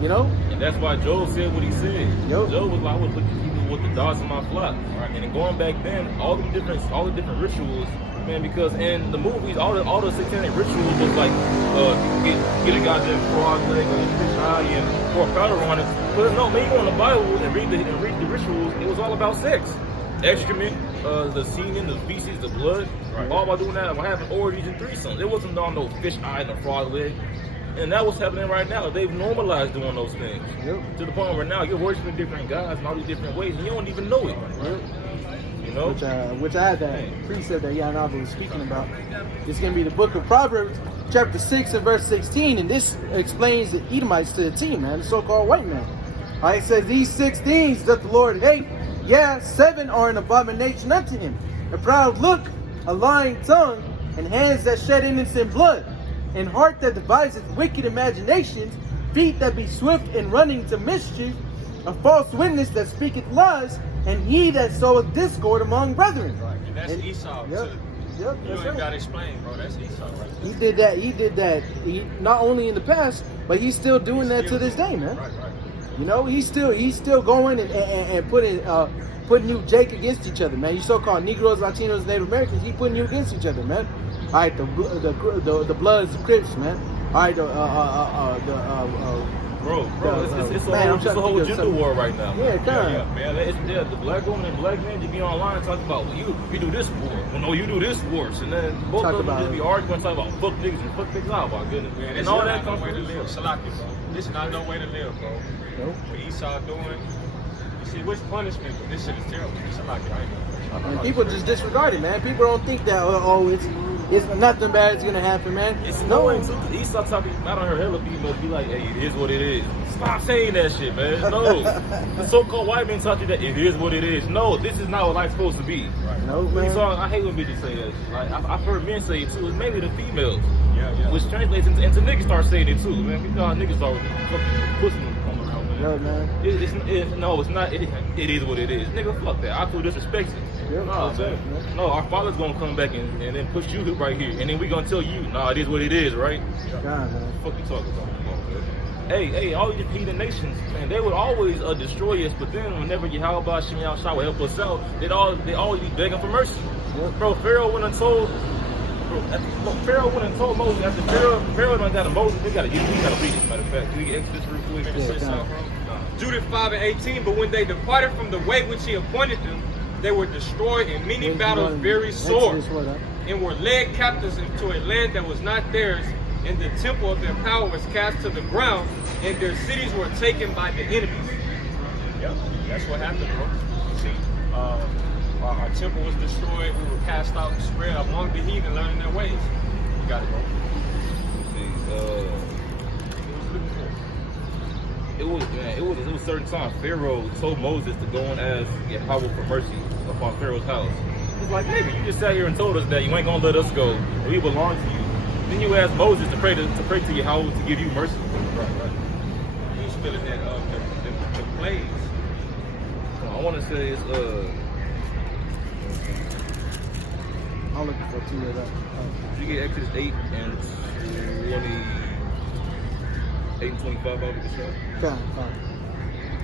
You know? And that's why Joel said what he said. Joel was like, I was looking at people with the dogs in my flock. Right? And going back then, all the different rituals, man, because in the movies, all the satanic rituals was like get a goddamn frog leg or fish eye and pour powder on it. But no, man, you go in the Bible and read the rituals, it was all about sex. Excrement, the semen, the feces, the blood, all about doing that, having orgies and threesomes. It wasn't on no fish eye and a frog leg. And that's what's happening right now. They've normalized doing those things. To the point where now you're worshiping different gods in all these different ways and you don't even know it. You know? Which I had that precept that Yanaba was speaking about. It's going to be the book of Proverbs, chapter 6 and verse 16. And this explains the Edomites to the team, man, the so-called white man. All right, it says, these 6 things doth the Lord hate. Yeah, 7 are an abomination unto him. A proud look, a lying tongue, and hands that shed innocent blood, and heart that deviseth wicked imaginations, feet that be swift in running to mischief, a false witness that speaketh lies, and he that soweth discord among brethren. Right, and that's Esau too. Yep, you ain't gotta explain, bro. That's Esau right there. He did that. He not only in the past, but he's still doing that to this day, man. Right. You know, he's still going and putting you Jake against each other, man. You so-called Negroes, Latinos, Native Americans, he putting you against each other, man. All right, the Bloods, the Crips, man. All right, it's a whole gender war right now. Man. Man. The black woman and black men just be online talking about, well, you do this war. Well, no, you do this worse. And then both of them just be arguing, talking about fuck niggas and fuck niggas out. My goodness, man. And all that comes from way to live. Salaki, bro. This is not no way to live, bro. Nope. What Esau doing, you see, which punishment? This shit is terrible. Salaki, I ain't know. And people just disregard it, man. People don't think that, it's nothing bad is gonna happen, man. It's annoying too. Esau talking out on her hella people, be like, hey, it is what it is. Stop saying that shit, man. No. The so-called white men taught you that it is what it is. No, this is not what life's supposed to be. Right. No, man. Esau, I hate when bitches say that shit. Like, I've heard men say it too. It's mainly the females. Yeah. Which translates into niggas start saying it too, man. We call niggas start fucking pussy coming around, man. man. Yeah, man. No, it's not. It is what it is. Nigga, fuck that. I feel disrespected. Yeah, Nah, man. No, our Father's gonna come back and then push you right here. And then we gonna tell you, nah, it is what it is, right? God, man. What the fuck you talking about? Hey, all these heathen nations, man, they would always destroy us, but then whenever Yahweh Shem Yahshua would help us out, they always be begging for mercy. Yeah. Bro, Pharaoh went and told Moses, after Pharaoh done got to Moses, we gotta read this, matter of fact. Can we get Exodus real quick? Judith 5:18, but when they departed from the way which he appointed them, they were destroyed in many battles very sore, and were led captives into a land that was not theirs, and the temple of their power was cast to the ground, and their cities were taken by the enemies. Yep, that's what happened, bro. See, our temple was destroyed, we were cast out and spread among the heathen, learning their ways. You got it, bro. It was a certain time Pharaoh told Moses to go and ask Yahweh for mercy upon Pharaoh's house. It's like, nigga, you just sat here and told us that you ain't gonna let us go. We belong to you. Then you ask Moses to pray to Yahweh to give you mercy. Right. He's feeling that the plagues. I want to say it's I'm looking for 2 of that. you get Exodus 8 and 25 out of this stuff. Fine.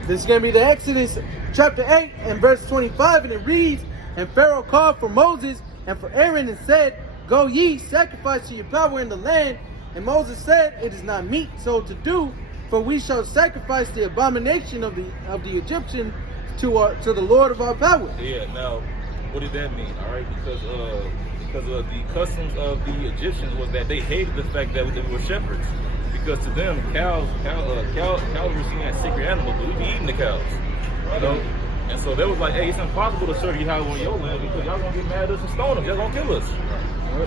This is going to be the Exodus chapter 8 and verse 25, and it reads, "And Pharaoh called for Moses and for Aaron and said, Go ye, sacrifice to your power in the land. And Moses said, It is not meet so to do, for we shall sacrifice the abomination of the Egyptians to the Lord of our power." Yeah. Now, what did that mean? All right, because the customs of the Egyptians was that they hated the fact that they were shepherds, because to them cows were seen as sacred animals, but we be eating the cows. You know? And so they was like, hey, it's impossible to serve Yahweh on your land because y'all gonna get mad at us and stone us. Y'all gonna kill us.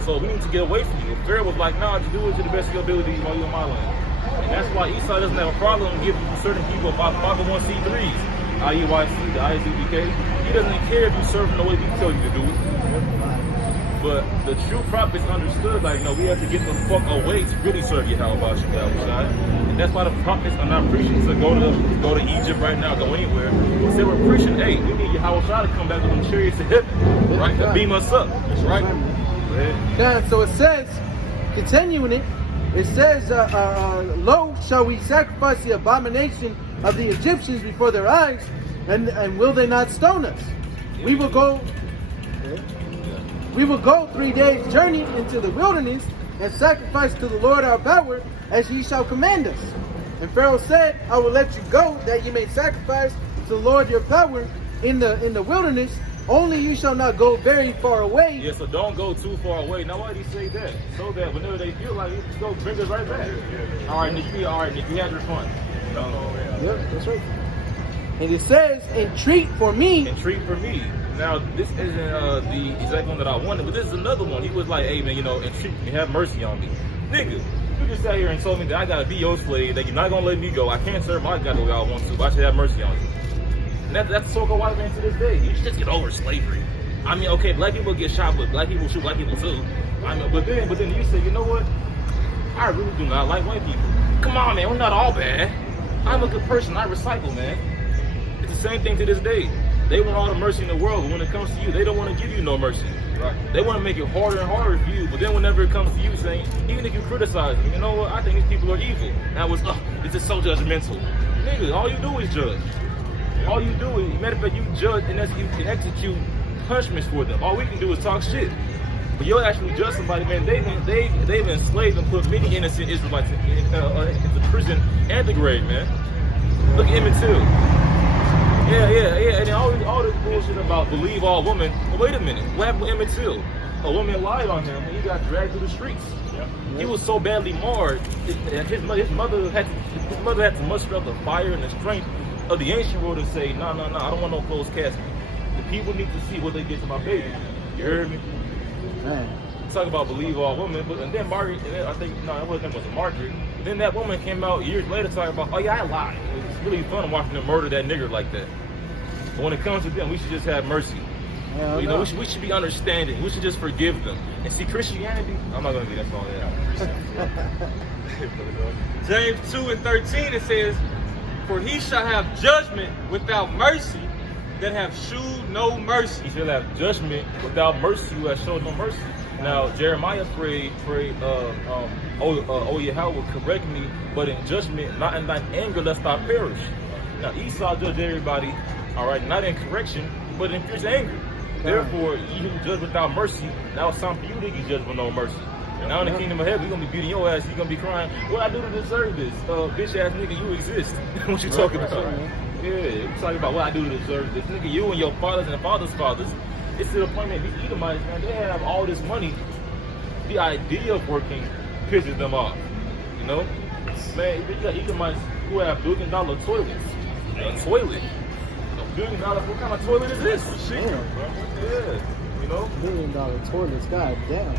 So we need to get away from you. Pharaoh was like, nah, just do it to the best of your ability while you're in my land. And that's why Esau doesn't have a problem giving certain people 501c3s, IUIC, the ISUBK. He doesn't care if you serve in the way we tell you to do it. But the true prophets understood, like, no, we have to get the fuck away to really serve Yahweh Shai. And that's why the prophets are not preaching to go to Egypt right now, go anywhere. Instead we're preaching, hey, we need Yahweh Shai to come back with them chariots to heaven, right? To beam us up. That's right. Yeah, so it says, continuing it says, lo, shall we sacrifice the abomination of the Egyptians before their eyes, and will they not stone us? We will go 3 days' journey into the wilderness and sacrifice to the Lord our power as ye shall command us. And Pharaoh said, I will let you go that ye may sacrifice to the Lord your power in the wilderness. Only you shall not go very far away. Yeah, so don't go too far away. Now why did he say that? So that whenever they feel like it, just go bring us right back. All right, Nick, you had your fun. Yeah, that's right. And it says, entreat for me. Entreat for me. Now, this isn't the exact one that I wanted, but this is another one. He was like, hey, man, entreat me, have mercy on me. Nigga, you just sat here and told me that I gotta be your slave, that you're not gonna let me go. I can't serve my God the way I want to, but I should have mercy on you. And that's so white man to this day. You should just get over slavery. I mean, okay, black people get shot, but black people shoot black people too. I mean, but then you say, you know what? I really do not like white people. Come on, man, we're not all bad. I'm a good person. I recycle, man. It's the same thing to this day. They want all the mercy in the world, but when it comes to you, they don't want to give you no mercy. Right. They want to make it harder and harder for you, but then whenever it comes to you saying, even if you criticize them, you know what, I think these people are evil. That was, it's just so judgmental. Nigga, all you do is judge. All you do is, matter of fact, you judge and you can execute punishments for them. All we can do is talk shit. But you'll actually judge somebody, man. They've enslaved and put many innocent Israelites into prison and the grave, man. Look at Emmett Till. Yeah. And then all this bullshit about believe all women. Well, wait a minute. What happened with Emmett Till? A woman lied on him and he got dragged through the streets. He was so badly marred. His mother had to muster up the fire and the strength of the ancient world and say, no, I don't want no closed casket. The people need to see what they did to my baby. You heard me? Man. Talk about believe all women, and then Margaret, and then I think, no, it wasn't Margaret. And then that woman came out years later talking about, oh yeah, I lied. It's really fun watching them murder that nigger like that. But when it comes to them, we should just have mercy. Yeah, but, we should be understanding. We should just forgive them. And see, Christianity, I'm not going to do that song. James 2:13, it says, For he shall have judgment without mercy that have shewed no mercy. He shall have judgment without mercy who has showed no mercy. Now Jeremiah prayed, oh Yahweh, correct me, but in judgment, not in thine anger, lest I perish. Now Esau judged everybody, all right, not in correction, but in fierce anger. Therefore, you who judge without mercy, now it's time for you to get judged with no mercy. Now in the kingdom of heaven, you're gonna be beating your ass. You're gonna be crying, "What I do to deserve this? Bitch ass nigga, you exist." What you talking about? Yeah, you talking about what I do to deserve this, nigga. You and your fathers and the fathers' fathers. It's to the point that these Edomites, man, they have all this money. The idea of working pisses them off. You know, man, you got Edomites who have $1 billion toilets. A toilet. $1 billion. What kind of toilet is this? Damn, Yeah, you know. $1 billion toilets. God damn.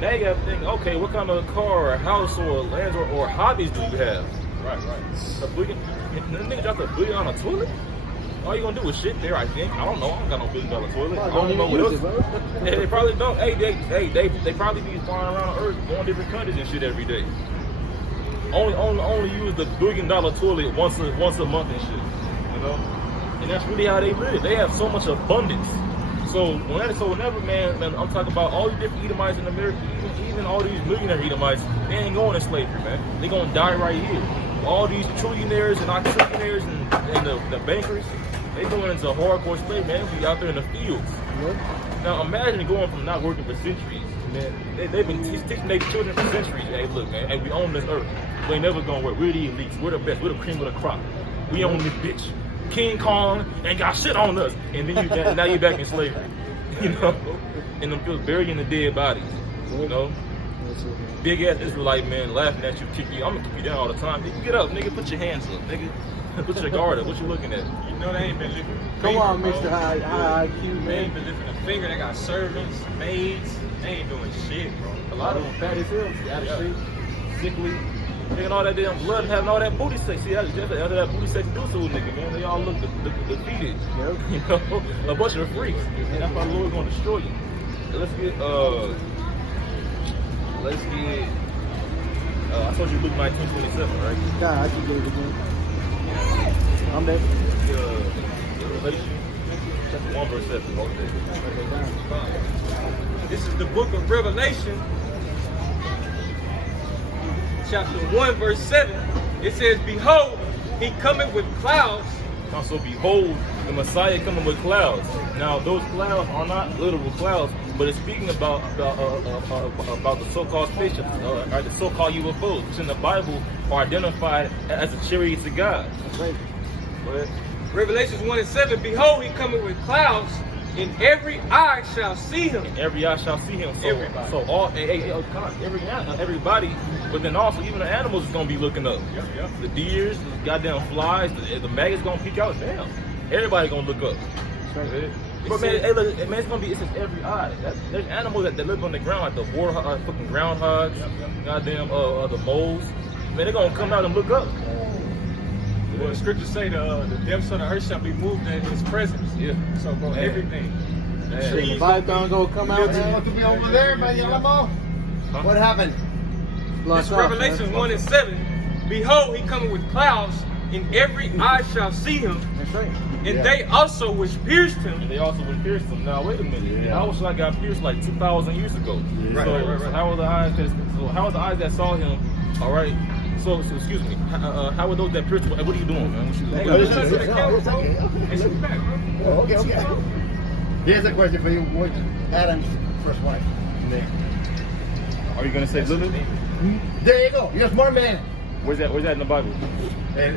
Now you gotta think, okay, what kind of car or house or land or hobbies do you have? Right. $1 billion. The nigga dropped $1 billion on a toilet? All you gonna do is shit there, I think. I don't know. I don't got no $1 billion toilet. I don't know what else. They probably don't. Hey, they probably be flying around the earth, going different countries and shit every day. Only use the $1 billion toilet once a month and shit. You know? And that's really how they live. They have so much abundance. So whenever, man, I'm talking about all these different Edomites in America, even all these millionaire Edomites, they ain't going in slavery, man. They gonna die right here. All these trillionaires and octogenaires and the bankers, they going into hardcore slavery, man. They be out there in the fields. Now imagine going from not working for centuries, man. They've been teaching their children for centuries. Hey, look, man, hey, we own this earth. We ain't never gonna work. We're the elites. We're the best. We're the cream of the crop. We own this bitch. King Kong ain't got shit on us, and then now you back in slavery, you know, and them people burying the dead bodies, you know. Big ass Israelite man laughing at you, kick you. I'm gonna kick you down all the time. Nigga, get up, nigga. Put your hands up, nigga. Put your guard up. What you looking at? You know they ain't been lifting a Come finger, on, bro. Mr. High IQ, They ain't man. been lifting a finger. They got servants, maids. They ain't doing shit, bro. A lot of them fat as hell, out of shape, sickly, taking all that damn blood and having all that booty sex. See, that's after that booty sex do to a nigga, man. They all look defeated. Yep. You know, a bunch of freaks. And that's why the Lord's gonna destroy you. So let's get I told you Luke 19:27, right? God, I can do it again. I'm there. Revelation chapter 1 verse 7. Okay. This is the book of Revelation, chapter 1, verse 7. It says, "Behold, he cometh with clouds." So behold, the Messiah coming with clouds. Now those clouds are not literal clouds, but it's speaking about the so-called spaceships, or the so-called UFOs, which in the Bible are identified as the chariots of God. Right. But Revelations 1 and 7, "Behold, he cometh with clouds, and every eye shall see him." every eye shall see him. So, Everybody. so all, everybody, but then also even the animals is gonna be looking up. Yep. The deers, the goddamn flies, the maggots gonna peek out. Damn, everybody gonna look up. Right. But man, hey, look, man, it's gonna be, it's in every eye. There's animals that live on the ground, like the fucking groundhogs, goddamn, the moles. Man, they're gonna come out and look up. Well, the scriptures say the depths of the earth shall be moved in his presence. Yeah. So, bro, Man. everything. Man. The Trees Python gonna come out, To man. be over there, man, Yalamo. What happened? This Revelation 1 and 7, "Behold, he cometh with clouds, and every eye shall see him, That's right. and Yeah. they also which pierced And him." they also would pierce them. Now wait a minute. Yeah. How was I got pierced like 2,000 years ago? Right, So, right. so how were the eyes? So how were the eyes that saw him? All right. So excuse me. How were those that pierced? What are you doing, man? Hey, What listen you to doing? the camera, bro. Hey, sit back, bro. Oh, okay. Here's a question for you. What Adam's first wife? Are you gonna say Lilith? There you go. You're a smart man. Where's that in the Bible? And,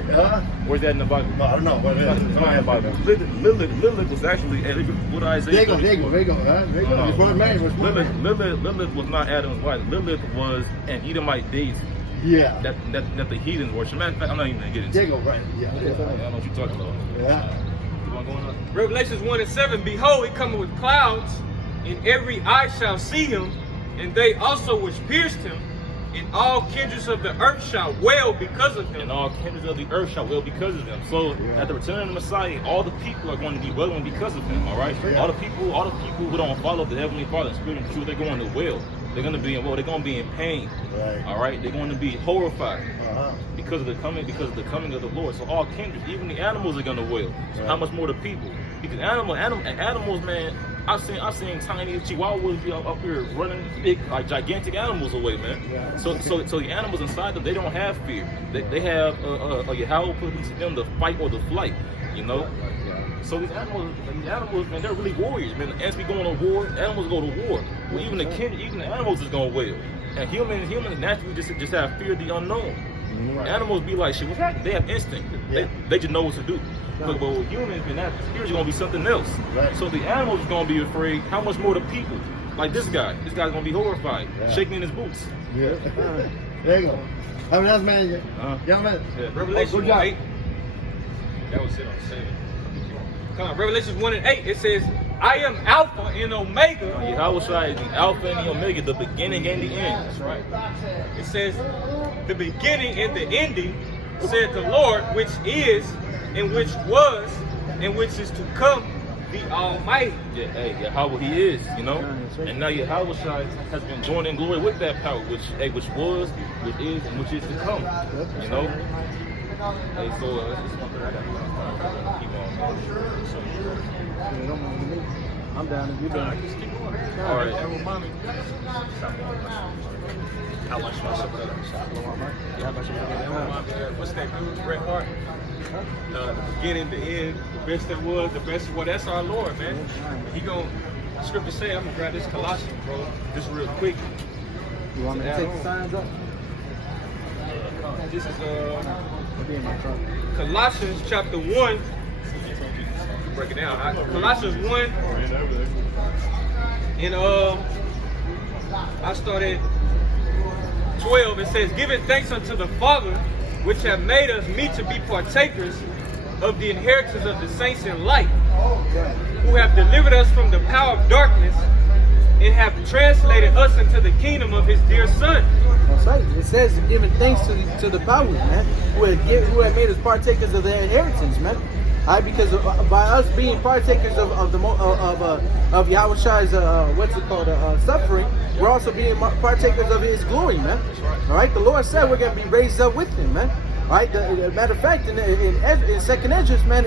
Where's that in the Bible? I don't know. What It's not in the Bible. Lilith was actually, what did I say? There you go. There you go. Huh? There you go. You're a smart man. You're a smart man. Lilith was not Adam's wife. Lilith was an Edomite deity Yeah. that the heathens worship. Matter of fact, I'm not even gonna get into There it. you go. Right. Yeah. I don't know what you're talking about. Yeah. You want going on? Revelations 1 and 7, "Behold, he cometh with clouds, and every eye shall see him, and they also which pierced him, and all kindreds of the earth shall wail because of him." And all kindreds of the earth shall wail because of him. So at the return of the Messiah, all the people are going to be wailing because of him. All right, all the people who don't follow the Heavenly Father in spirit and truth, they're going to wail. They're gonna be in pain. Right. All right. They're going to be horrified Uh-huh. because of the coming of the Lord. So all kindreds, even the animals are gonna wail. So how much more the people? Because animals, man. I've seen tiny chihuahuas be up here running big, like gigantic animals away, man. Yeah. So the animals inside them, they don't have fear. They have Yahweh put into them the fight or the flight, you know. So these animals, man, they're really warriors, man. As we go on war, animals go to war. Well, even the animals is gonna wail. And humans naturally just have fear of the unknown. Right. Animals be like, shit, what's happening? They have instinct. Yeah. They just know what to do. But with humans, man, fear is gonna be something else. Right. So the animals is gonna be afraid. How much more the people? Like this guy's gonna be horrified, shaking in his boots. Yeah. There you go. Have an announcement, young man. Yeah. Revelation 1:8. That was it on 7. Come on, Revelation 1:8. It says, I am Alpha and Omega. Yahweh Shai is the Alpha and the Omega, the beginning and the end. That's right. It says, the beginning and the ending, said the Lord, which is, and which was, and which is to come, the Almighty. Yeah, hey, Yahweh, He is, you know. And now Yahweh Shai has been joined in glory with that power, which was, which is, and which is to come. You know. Hey, so keep on. I'm down if you're down. Just keep going. All right. That remind me. How much what's that dude, Bret Hart? The beginning, the end, the best that was, the best was. That's our Lord, man. He gonna, the scripture say, I'm gonna grab this Colossians, bro, just real quick. You want me to take the signs up? This is It'll be in my truck. Colossians chapter 1. Break it down. Colossians 1. And I started 12. It says, giving thanks unto the Father, which have made us meet to be partakers of the inheritance of the saints in light, who have delivered us from the power of darkness and have translated us into the kingdom of his dear Son. That's right. It says giving thanks to the powers, man, who had made us partakers of their inheritance, man. Because by us being partakers of Yahweh Shai's suffering, we're also being partakers of His glory, man. All right. The Lord said we're gonna be raised up with Him, man. All right. Matter of fact, in Second Esdras, man,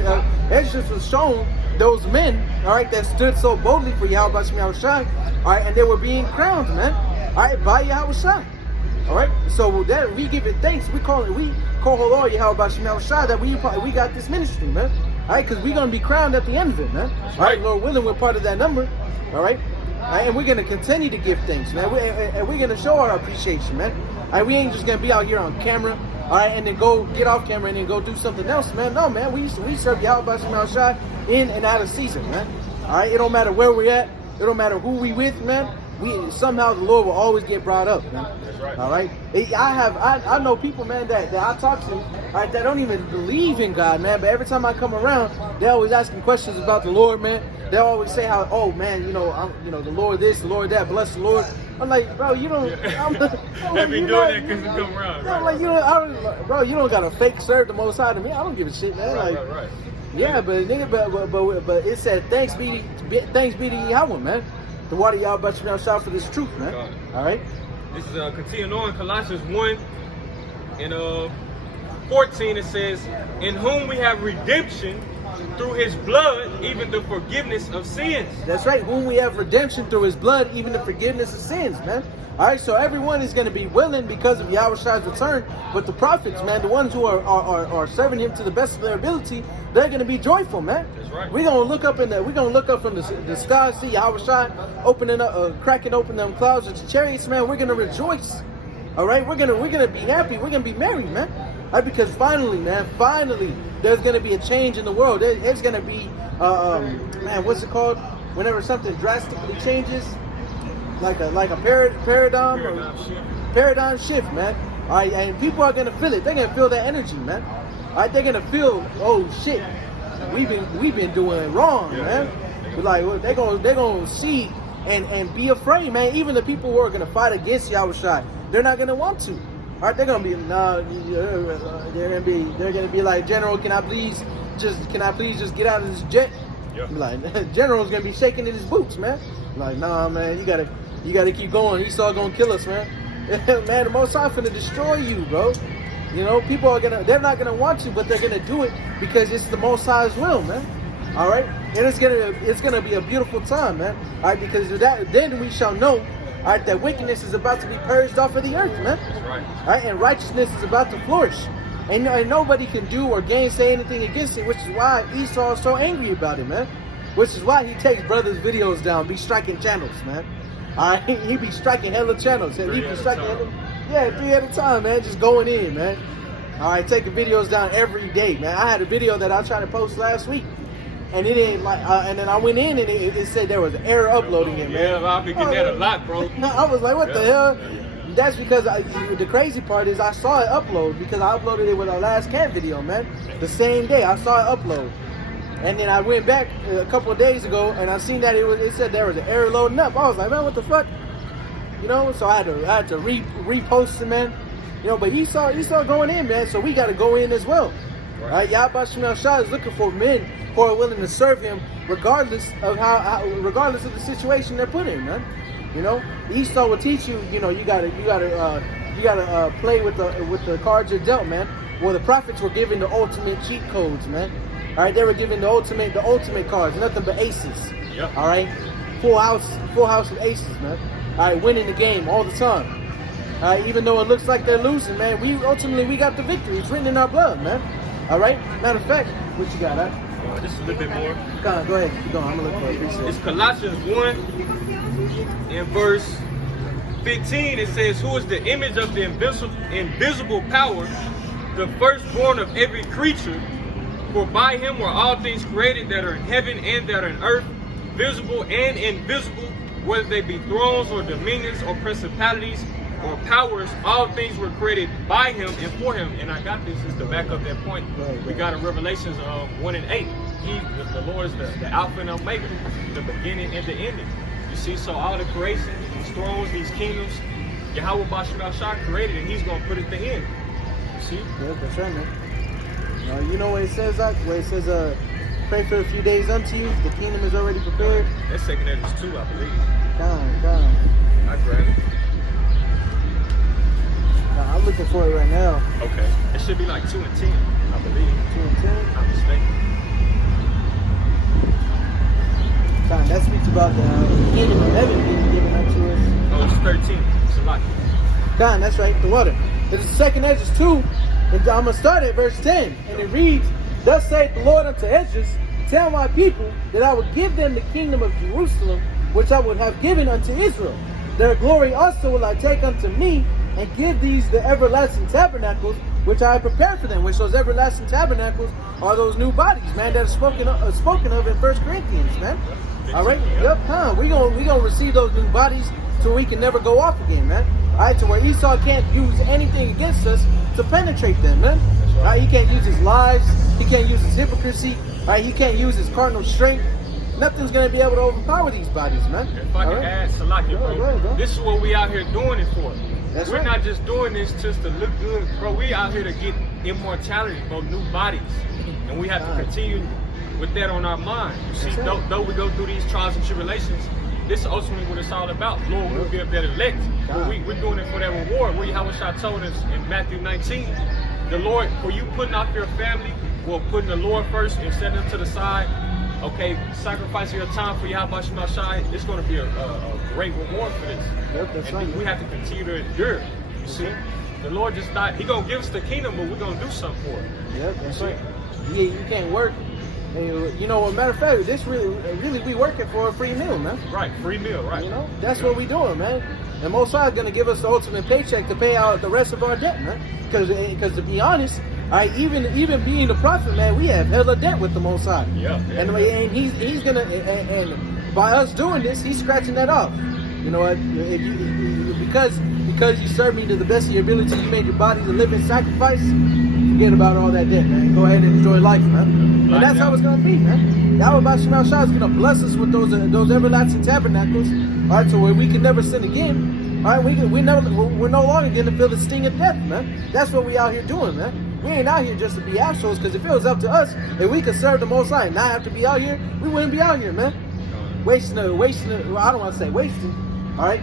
Esdras was shown those men, all right, that stood so boldly for Yahweh Shai, all right, and they were being crowned, man, all right, by Yahweh Shai. All right, so that we give it thanks. We call Lord Yahweh Shai that we got this ministry, man. All right, because we're gonna be crowned at the end of it, man. All right, Lord willing, we're part of that number. All right, and we're gonna continue to give thanks, man. And we're gonna show our appreciation, man. All right, we ain't just gonna be out here on camera, all right, and then go get off camera and then go do something else, man. No, man, we serve Yahweh Shai in and out of season, man. All right, it don't matter where we're at, it don't matter who we with, man. Somehow the Lord will always get brought up, man. That's right. All right. I know people, man, that I talk to, all right, that don't even believe in God, man. But every time I come around, they're always asking questions about the Lord, man. They always say how, oh man, the Lord this, the Lord that, bless the Lord. I'm like, bro, you don't. I'm Have been doing that because you come around. I'm like, bro, you don't got to fake serve the Most High to me. I don't give a shit, man. Right. Yeah, but nigga, but it said thanks be to Yahweh, man. The water y'all about you shout for this truth, man. All right. This is continuing on Colossians 1 and 14. It says, "In whom we have redemption through His blood, even the forgiveness of sins." That's right. Whom we have redemption through His blood, even the forgiveness of sins, man. All right. So everyone is going to be willing because of Yahweh Shai's return. But the prophets, man, the ones who are serving Him to the best of their ability, they're going to be joyful, man. That's right. We're gonna look up from the sky, see Yahweh Shai cracking open them clouds with the chariots, man. We're gonna rejoice. All right, we're gonna be happy. We're gonna be merry, man. All right, because finally, there's gonna be a change in the world. There's gonna be, man, what's it called? Whenever something drastically changes, like a paradigm shift, man. All right, and people are gonna feel it. They're gonna feel that energy, man. All right, they're gonna feel, oh shit, we've been doing it wrong, man. But like they're gonna see and be afraid, man. Even the people who are gonna fight against Yahweh Shai, they're not gonna want to. All right, they're gonna be they're gonna be like, General, can I please just get out of this jet? Yep. Like, General's gonna be shaking in his boots, man. Like, nah, man, you gotta You got to keep going. Esau gonna kill us, man. Man, the Most High finna destroy you, bro. You know, people are they're not gonna want you, but they're gonna do it because it's the Most High's will, man. All right, and it's gonna be a beautiful time, man. All right, because then we shall know, all right, that wickedness is about to be purged off of the earth, man. That's right. All right, and righteousness is about to flourish, and nobody can do or gainsay anything against it, which is why Esau is so angry about it, man. Which is why he takes brothers' videos down, be striking channels, man. All right, he be striking hella channels, and he be striking 3 at a time, man, just going in, man. All right, taking videos down every day, man. I had a video that I tried to post last week, and it ain't like, and then I went in and it said there was an error uploading it, man. Yeah, I've been getting that a lot, bro. I was like, what the hell? That's because the crazy part is I saw it upload because I uploaded it with our last camp video, man. The same day I saw it upload, and then I went back a couple of days ago and I seen that it said there was an error loading up. I was like, man, what the fuck? You know, so I had to repost it, man. You know, but Esau going in, man. So we got to go in as well. Right? Yahweh Shemel Shah is looking for men who are willing to serve him, regardless of regardless of the situation they're put in, man. You know, Esau will teach you. You know, you gotta play with the cards you're dealt, man. Well, the prophets were given the ultimate cheat codes, man. All right, they were given the ultimate cards, nothing but aces. Yep. All right, full house with aces, man. All right, winning the game all the time. All right, even though it looks like they're losing, man, we got the victory. It's written in our blood, man. All right. Matter of fact, what you got, huh? Just a little bit more. Go ahead. Keep going. I'm gonna look for it. It's Colossians 1 in verse 15. It says, "Who is the image of the invisible power, the firstborn of every creature? For by him were all things created that are in heaven and that are in earth, visible and invisible, whether they be thrones or dominions or principalities or powers, all things were created by him and for him." And I got this is to back up that point. We got in Revelations 1 and 8. The Lord is the Alpha and Omega, the beginning and the ending. You see, so all the creation, these thrones, these kingdoms, Yahweh Bashar Shah created, and he's going to put it to end. You see? Yeah, that's right, man. You know what it says, where it says, pray for a few days unto you, the kingdom is already prepared. That's 2 Ezra 2, I believe. Come. I grabbed it. I'm looking for it right now. Okay. It should be like 2 and 10, I believe. 2 and 10. I'm not mistaken. Time, that speaks about the kingdom of heaven being given unto us. Oh, it's 13. It's a lot. God, that's right, the water. It's 2 Ezra 2, and I'm going to start at verse 10. And it reads, "Thus saith the Lord unto Ezra, tell my people that I will give them the kingdom of Jerusalem, which I would have given unto Israel. Their glory also will I take unto me, and give these the everlasting tabernacles, which I have prepared for them." Which those everlasting tabernacles are those new bodies, man, that are spoken of in 1 Corinthians, man. All right, yep, we gonna receive those new bodies so we can never go off again, man. All right, to where Esau can't use anything against us to penetrate them, man. All right, he can't use his lies, he can't use his hypocrisy, all right, he can't use his carnal strength. Nothing's gonna be able to overpower these bodies, man. If I can add, Salaki, bro, this is what we out here doing it for. That's We're right. not just doing this just to look good, bro. We out here to get immortality, bro, new bodies, and we have to continue with that on our mind. You see, though we go through these trials and tribulations, this is ultimately what it's all about. Lord, we'll be up there elect, but we're doing it for that reward. Where Yahweh Shah told us in Matthew 19, the Lord, for you putting off your family, well, putting the Lord first and setting them to the side. Okay, sacrificing your time for Yahweh Shah, it's going to be a great reward for this. Yep, that's right. We have to continue to endure. You see, the Lord just not, he going to give us the kingdom, but we're going to do something for it. Yep, that's right. Yeah, you can't work. You know, as a matter of fact, this really we working for a free meal, man. Right, free meal, right. You know, that's what we doing, man. And Most High is going to give us the ultimate paycheck to pay out the rest of our debt, man. Because to be honest, even being a prophet, man, we have hella debt with the Most High. Yeah. And he's gonna, and by us doing this, he's scratching that off. You know what? If you, because you served me to the best of your ability, you made your body a living sacrifice. Forget about all that debt, man. Go ahead and enjoy life, man. And that's how it's gonna be, man. Yahweh Bashar Shah is gonna bless us with those everlasting tabernacles, all right, so where we can never sin again. All right, we're no longer gonna feel the sting of death, man. That's what we out here doing, man. We ain't out here just to be assholes, because if it was up to us, if we could serve the Most High and not have to be out here, we wouldn't be out here, man. Wasting, well, I don't want to say wasting, All right,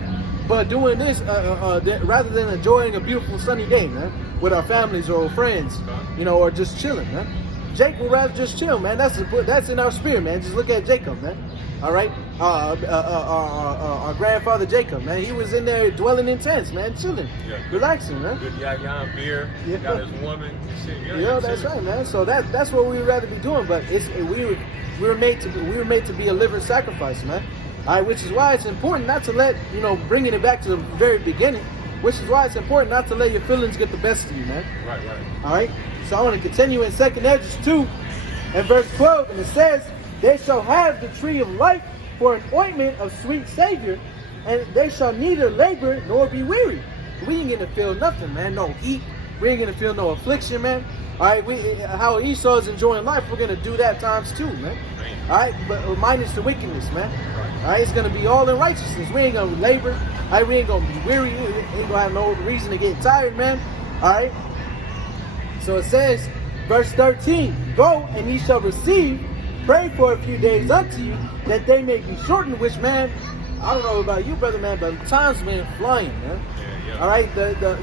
but doing this rather than enjoying a beautiful sunny day, man, with our families or friends, you know, or just chilling, man. Jake would rather just chill, man. That's in our spirit, man. Just look at Jacob, man. All right, our grandfather Jacob, man. He was in there dwelling in tents, man, chilling, relaxing, man. Good young beer. Got his woman. Shit, Yeah, that's right, man. So that's what we would rather be doing. But we were made to be a living sacrifice, man. All right, which is why it's important not to let, you know, bringing it back to the very beginning. Which is why it's important not to let your feelings get the best of you, man. Right. All right. So I want to continue in 2nd Esdras 2 and verse 12, and it says, "They shall have the tree of life for an ointment of sweet savior, and they shall neither labor nor be weary." We ain't gonna feel nothing, man. No heat. We ain't gonna feel no affliction, man. All right. How Esau is enjoying life, we're gonna do that times 2, man. All right. But minus the wickedness, man. All right. It's gonna be all in righteousness. We ain't gonna labor. All right. We ain't gonna be weary. We ain't gonna have no reason to get tired, man. All right. So it says, verse 13, "Go, and ye shall receive. Pray for a few days unto you, that they may be shortened." Which, man, I don't know about you, brother, man, but time's been flying, man. Yeah. All right,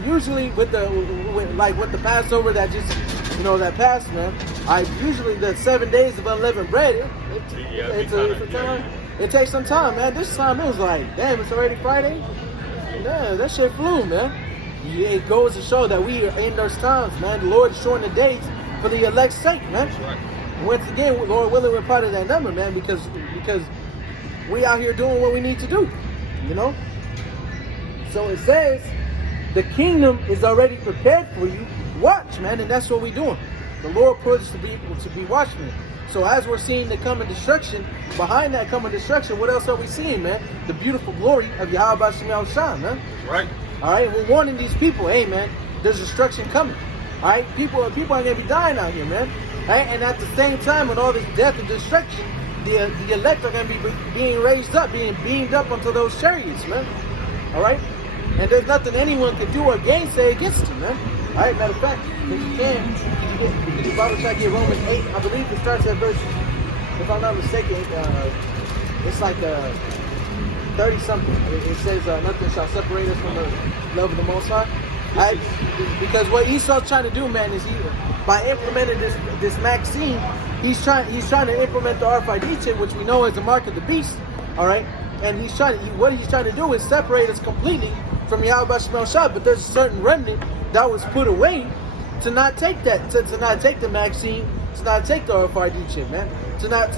usually with the Passover that just, you know, that passed, man. Usually the 7 days of unleavened bread. It takes some time, man. This time it was like, damn, it's already Friday. Yeah, that shit flew, man. It goes to show that we are in those times, man. The Lord is shortening the days for the elect's sake, man. That's right. Once again, Lord willing, we're part of that number, man, because we out here doing what we need to do, you know. So it says, the kingdom is already prepared for you. Watch, man, and that's what we're doing. The Lord put us to be watchmen. So as we're seeing the coming destruction, behind that coming destruction, what else are we seeing, man? The beautiful glory of Yahweh Shem Shah, man. Right. All right, we're warning these people, hey, man, there's destruction coming. All right, people are gonna be dying out here, man. All right, and at the same time, with all this death and destruction, the elect are gonna be being raised up, being beamed up onto those chariots, man. All right, and there's nothing anyone can do or gainsay against them, man. All right, matter of fact, if you can you Bible check here Romans 8? I believe it starts at verse, if I'm not mistaken, it's like 30 something. It says nothing shall separate us from the love of the Most High. Because what Esau's trying to do, man, is by implementing this Maxine, he's trying to implement the RFID, which we know is the mark of the beast. All right, and what he's trying to do is separate us completely from Yahweh Shem Shah. But there's a certain remnant that was put away to not take that, to not take the Maxine, to not take the RFID chip, man, to not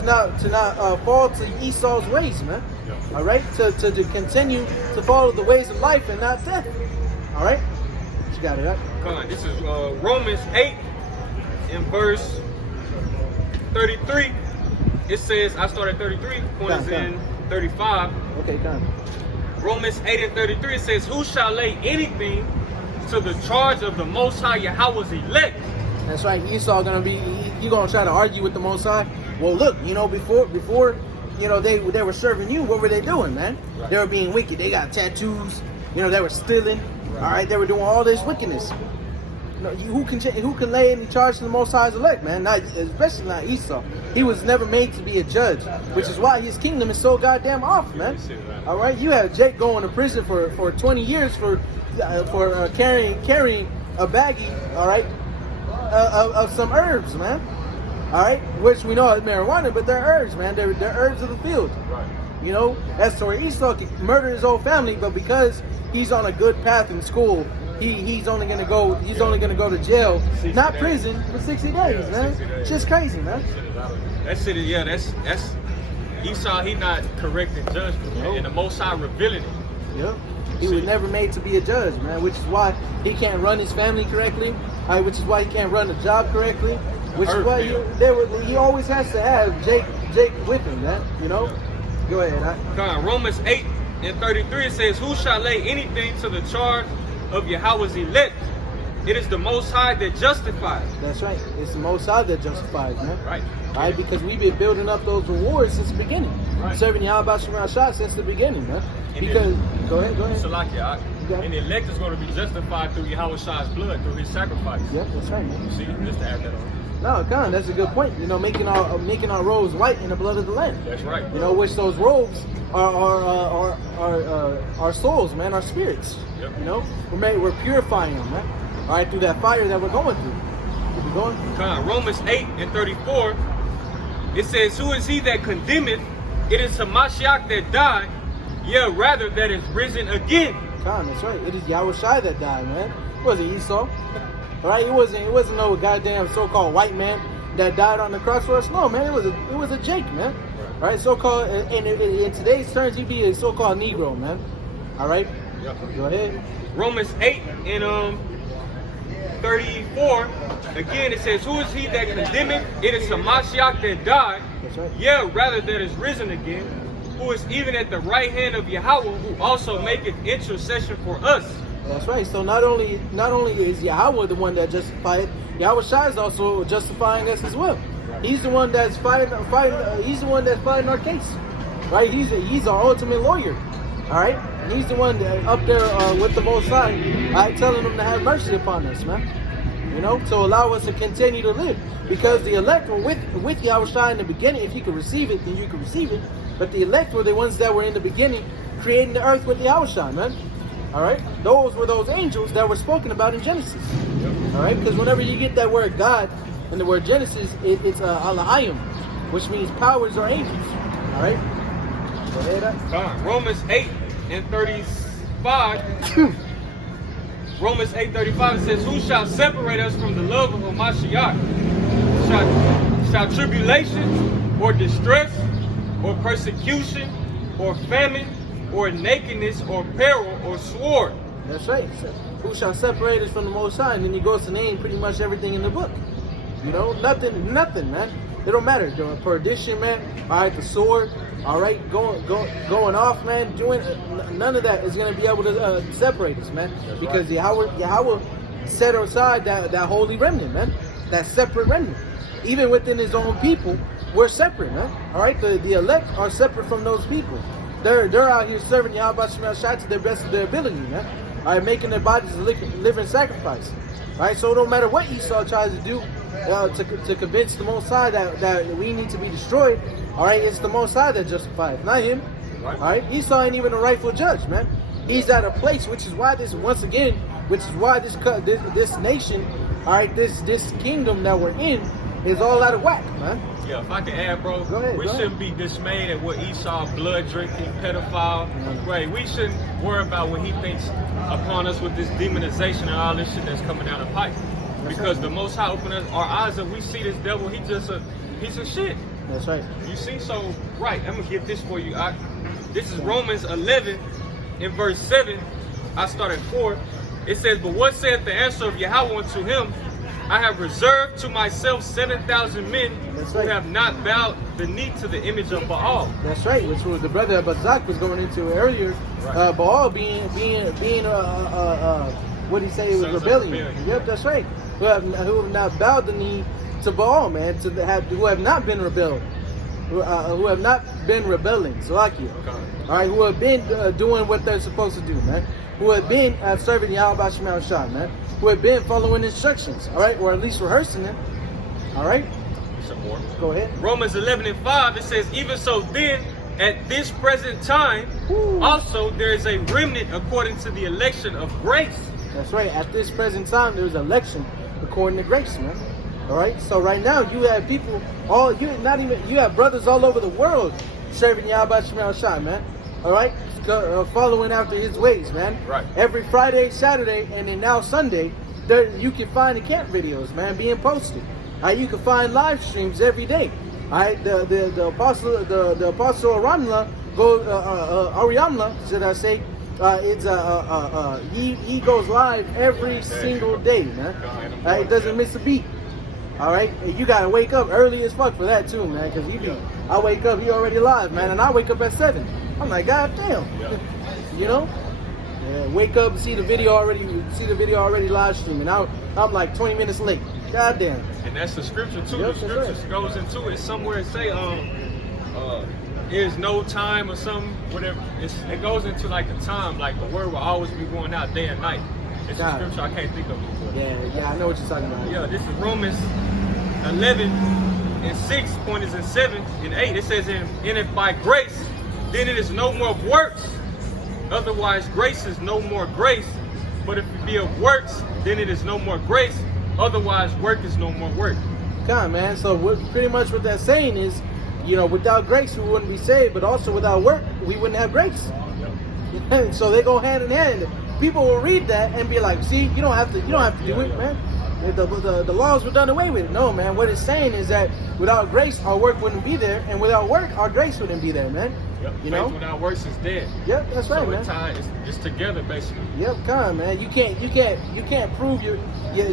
fall to Esau's ways, man. All right, to continue to follow the ways of life and not death. All right, you got it up. Come on, this is Romans 8 in verse 33. It says, I started 33, point is in 35. Okay, come. Romans 8 and 33, it says, "Who shall lay anything to the charge of the Most High Yahweh's elect?" That's right. Esau you gonna try to argue with the Most High. Well, look, you know, before, you know, they were serving you. What were they doing, man? Right. They were being wicked. They got tattoos. You know, they were stealing. Right. All right, they were doing all this wickedness. You know, who can lay any charge to the Most High's elect, man? Not, especially not Esau. He was never made to be a judge, which is why his kingdom is so goddamn off, man. All right, you have Jake going to prison for 20 years for carrying a baggie, all right, of some herbs, man. All right, which we know is marijuana, but they're herbs, man. They're herbs of the field. Right. You know, that's where Esau could murder his whole family, but because he's on a good path in school, he's only gonna go to jail, not prison, for 60 days, man. 60 days. Just crazy, man. That shit is, that's Esau. He not correcting judgment, Nope. and the Most High revealing it. Yep. He was never made to be a judge, man, which is why he can't run his family correctly, which is why he can't run the job correctly, which is why he always has to have Jake with him, man, you know? Go ahead. Romans 8 and 33, it says, "Who shall lay anything to the charge of Yahweh's elect? It is the Most High that justifies." That's right. It's the Most High that justifies, man. Right. All right, because we've been building up those rewards since the beginning. Right. Serving Yahweh Shem Shah since the beginning, man. And Because, go ahead. Salakia, got it. And the elect is going to be justified through Yahweh's blood, through his sacrifice. Yep, that's right, man. You see, just to add that on. No, God, that's a good point. You know, making our robes white in the blood of the Lamb. That's right. You know, which those robes are our souls, man, our spirits. Yep. You know, we're purifying them, man. All right, through that fire that we're going through. Keep it going. Romans 8:34, it says, "Who is he that condemneth? It is Hamashiach that died, yea, rather that is risen again." God, that's right. It is Yahushua that died, man. It wasn't Esau. All right, it wasn't no goddamn so-called white man that died on the cross for us. No, man, it was a Jake, man. All right, so-called, and in today's terms, he'd be a so-called Negro, man. All right, go ahead. Romans 8:34, again it says, "Who is he that condemneth? It is Hamashiach that died, That's right. yea, rather that is risen again, who is even at the right hand of Yahweh, who also maketh intercession for us." That's right. So not only is Yahweh the one that justified, Yahushua is also justifying us as well. He's the one that's fighting. He's the one that's fighting our case, right? He's our ultimate lawyer. All right, and he's the one that up there with the Most High, telling him to have mercy upon us, man. You know, to allow us to continue to live, because the elect were with Yahushua in the beginning. If you could receive it, then you could receive it. But the elect were the ones that were in the beginning, creating the earth with Yahushua, man. All right, those were those angels that were spoken about in Genesis. All right, because whenever you get that word God and the word Genesis, it's Alahayim, which means powers or angels. All right, go ahead. Romans 8:35. Romans 8:35 says, "Who shall separate us from the love of Hamashiach? Shall tribulation, or distress, or persecution, or famine, or nakedness, or peril, or sword?" That's right. So, who shall separate us from the Most High? And then he goes to name pretty much everything in the book. You know, nothing, man. It don't matter. Doing perdition, man. All right, the sword. All right, going off, man. Doing none of that is gonna be able to separate us, man. That's because right. Yahweh set aside that holy remnant, man. That separate remnant. Even within his own people, we're separate, man. All right, the elect are separate from those people. They're out here serving Yahweh Shemel to the best of their ability, man. All right, making their bodies a living sacrifice. All right, so no matter what Esau tries to do to convince the Most High that we need to be destroyed, all right, it's the Most High that justifies, not him. All right, Esau ain't even a rightful judge, man. He's at a place, which is why this nation, all right, this kingdom that we're in is all out of whack, man. Yeah, if I can add, bro, Go ahead, we shouldn't be dismayed at what Esau, blood drinking, pedophile, right? We shouldn't worry about what he thinks upon us with this demonization and all this shit that's coming down the pipe. Because the Most High opened our eyes and we see this devil, he's just a piece of shit. That's right. You see, so, right, I'm gonna get this for you. This is Romans 11 in verse 7. I start at 4. It says, "But what saith the answer of Yahweh unto him? I have reserved to myself 7,000 men who have not bowed the knee to the image of Baal." That's right, which was the brother Abazak was going into earlier. Right. Baal being what did he say? It was Sons of rebellion. rebellion. Yep, that's right. Who have not bowed the knee to Baal, man. Who have not been rebelled. Who have not been rebelling. Salakia. Okay. All right, who have been doing what they're supposed to do, man. Who have been serving Yahweh Shemel Shah, man. Who have been following instructions, all right, or at least rehearsing them. All right. Some more. Go ahead. Romans 11:5, it says, "Even so then, at this present time, also there is a remnant according to the election of grace." That's right. At this present time, there's election according to grace, man. All right. So right now, you have people, you have brothers all over the world serving Yahweh Shemel Shah, man. All right, following after his ways, man. Right. Every Friday, Saturday, and then now Sunday, there you can find the camp videos, man, being posted. All right, you can find live streams every day. All right, the apostle Aramla Ariamla, should I say? He goes live every single day, man. It doesn't miss a beat. All right, you gotta wake up early as fuck for that too, man. Cause I wake up, he already live, man, and I wake up at 7. I'm like, God damn, you know. Yeah, wake up and see the video already live streaming. I'm like 20 minutes late. God damn. And that's the scripture too. Yep, the scripture goes into it somewhere and say, is no time or something, whatever. It goes into like the time, like the word will always be going out day and night. It's a scripture I can't think of it. Yeah, I know what you're talking about. Yeah, this is Romans 11 and 6, point is in 7 and 8. It says, and if by grace, then it is no more of works. Otherwise, grace is no more grace. But if it be of works, then it is no more grace. Otherwise, work is no more work. Come on, man. So pretty much what that's saying is, without grace we wouldn't be saved, but also without work we wouldn't have grace. Yep. So they go hand in hand. People will read that and be like, see, you don't have to do it, man. The laws were done away with. No, man. What it's saying is that without grace our work wouldn't be there, and without work our grace wouldn't be there, man. Yep. Faith without works is dead. Yep, that's right, man. It's just together, basically. Yep, come on, man. You can't prove your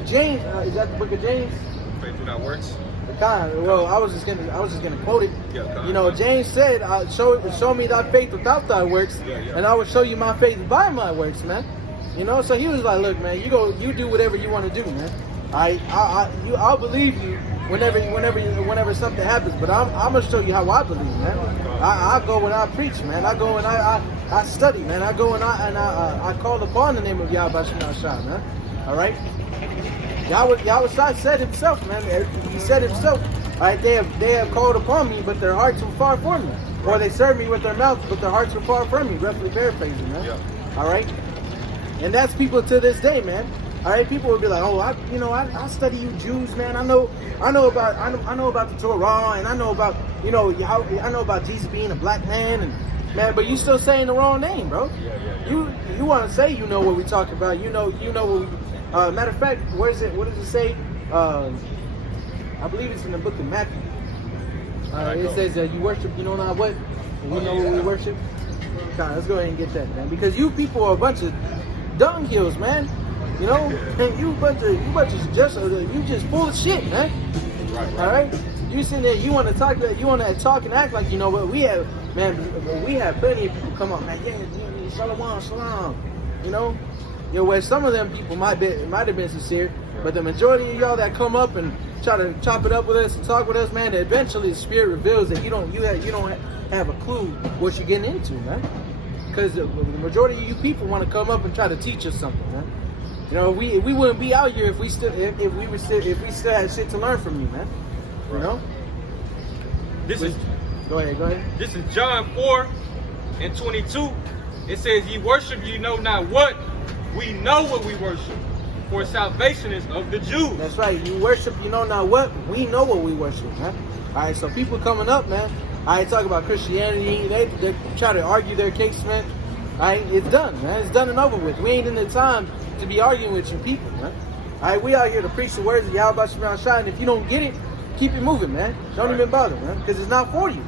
James. Is that the book of James? Faith without works. Well, I was just gonna quote it. Yeah, James said, "Show me thy faith without thy works, and I will show you my faith by my works, man." So he was like, "Look, man, you do whatever you want to do, man. I'll believe you whenever something happens, but I'm gonna show you how I believe, man. I go and I preach, man. I go and I study, man. I go and I call upon the name of Yahweh Shemashah, man. All right." Yahweh said himself, man. He said himself, all right, they have called upon me, but their hearts were far from me. Or they serve me with their mouth, but their hearts were far from me. Roughly paraphrasing, man. Yeah. All right? And that's people to this day, man. All right, people will be like, oh, I study you Jews, man. I know about the Torah, and I know about, I know about Jesus being a black man, and man, but you still saying the wrong name, bro. Yeah. You want to say you know what we talk about? You know what we. Matter of fact, where is it? What does it say? I believe it's in the book of Matthew. It says you worship, you know not what, and you know what we worship. Let's go ahead and get that, man. Because you people are a bunch of dunghills, man. And you just full of shit, man. Right. All right. You sitting there, you want to talk and act like what we have, man. We have plenty of people come up, man. Yeah, shalom. Where some of them people might have been sincere, but the majority of y'all that come up and try to chop it up with us and talk with us, man, eventually the spirit reveals that you don't have a clue what you're getting into, man. Because the majority of you people want to come up and try to teach us something, man. We wouldn't be out here if we still had shit to learn from you, man. Right. Go ahead. This is John 4 and 22. It says, "Ye worship, ye know not what. We know what we worship, for salvation is of the Jews." That's right. You worship, you know not what. We know what we worship, man. All right, so people coming up, man. All right, talk about Christianity. They try to argue their case, man. All right, it's done, man. It's done and over with. We ain't in the time to be arguing with you people, man. All right, we out here to preach the words of Yahweh Shemashah, and if you don't get it, keep it moving, man. Don't even bother, man, because it's not for you.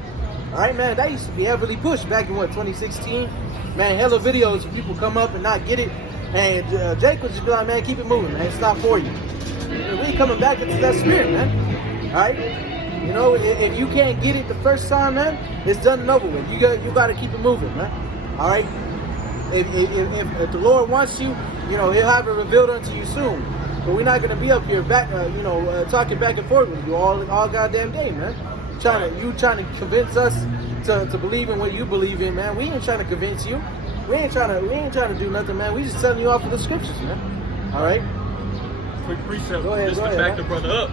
All right, man. That used to be heavily pushed back in 2016. Man, hella videos of people come up and not get it. And Jake would just be like, man, keep it moving, man. It's not for you. We ain't coming back into that spirit, man. All right? If you can't get it the first time, man, it's done and over with. You got to keep it moving, man. All right? If the Lord wants you, He'll have it revealed unto you soon. But we're not gonna be up here talking back and forth with you all goddamn day, man. You trying to convince us to believe in what you believe in, man. We ain't trying to convince you. We ain't trying to do nothing, man. We just telling you off of the scriptures, man. All right. Quick precept, just to back the brother up.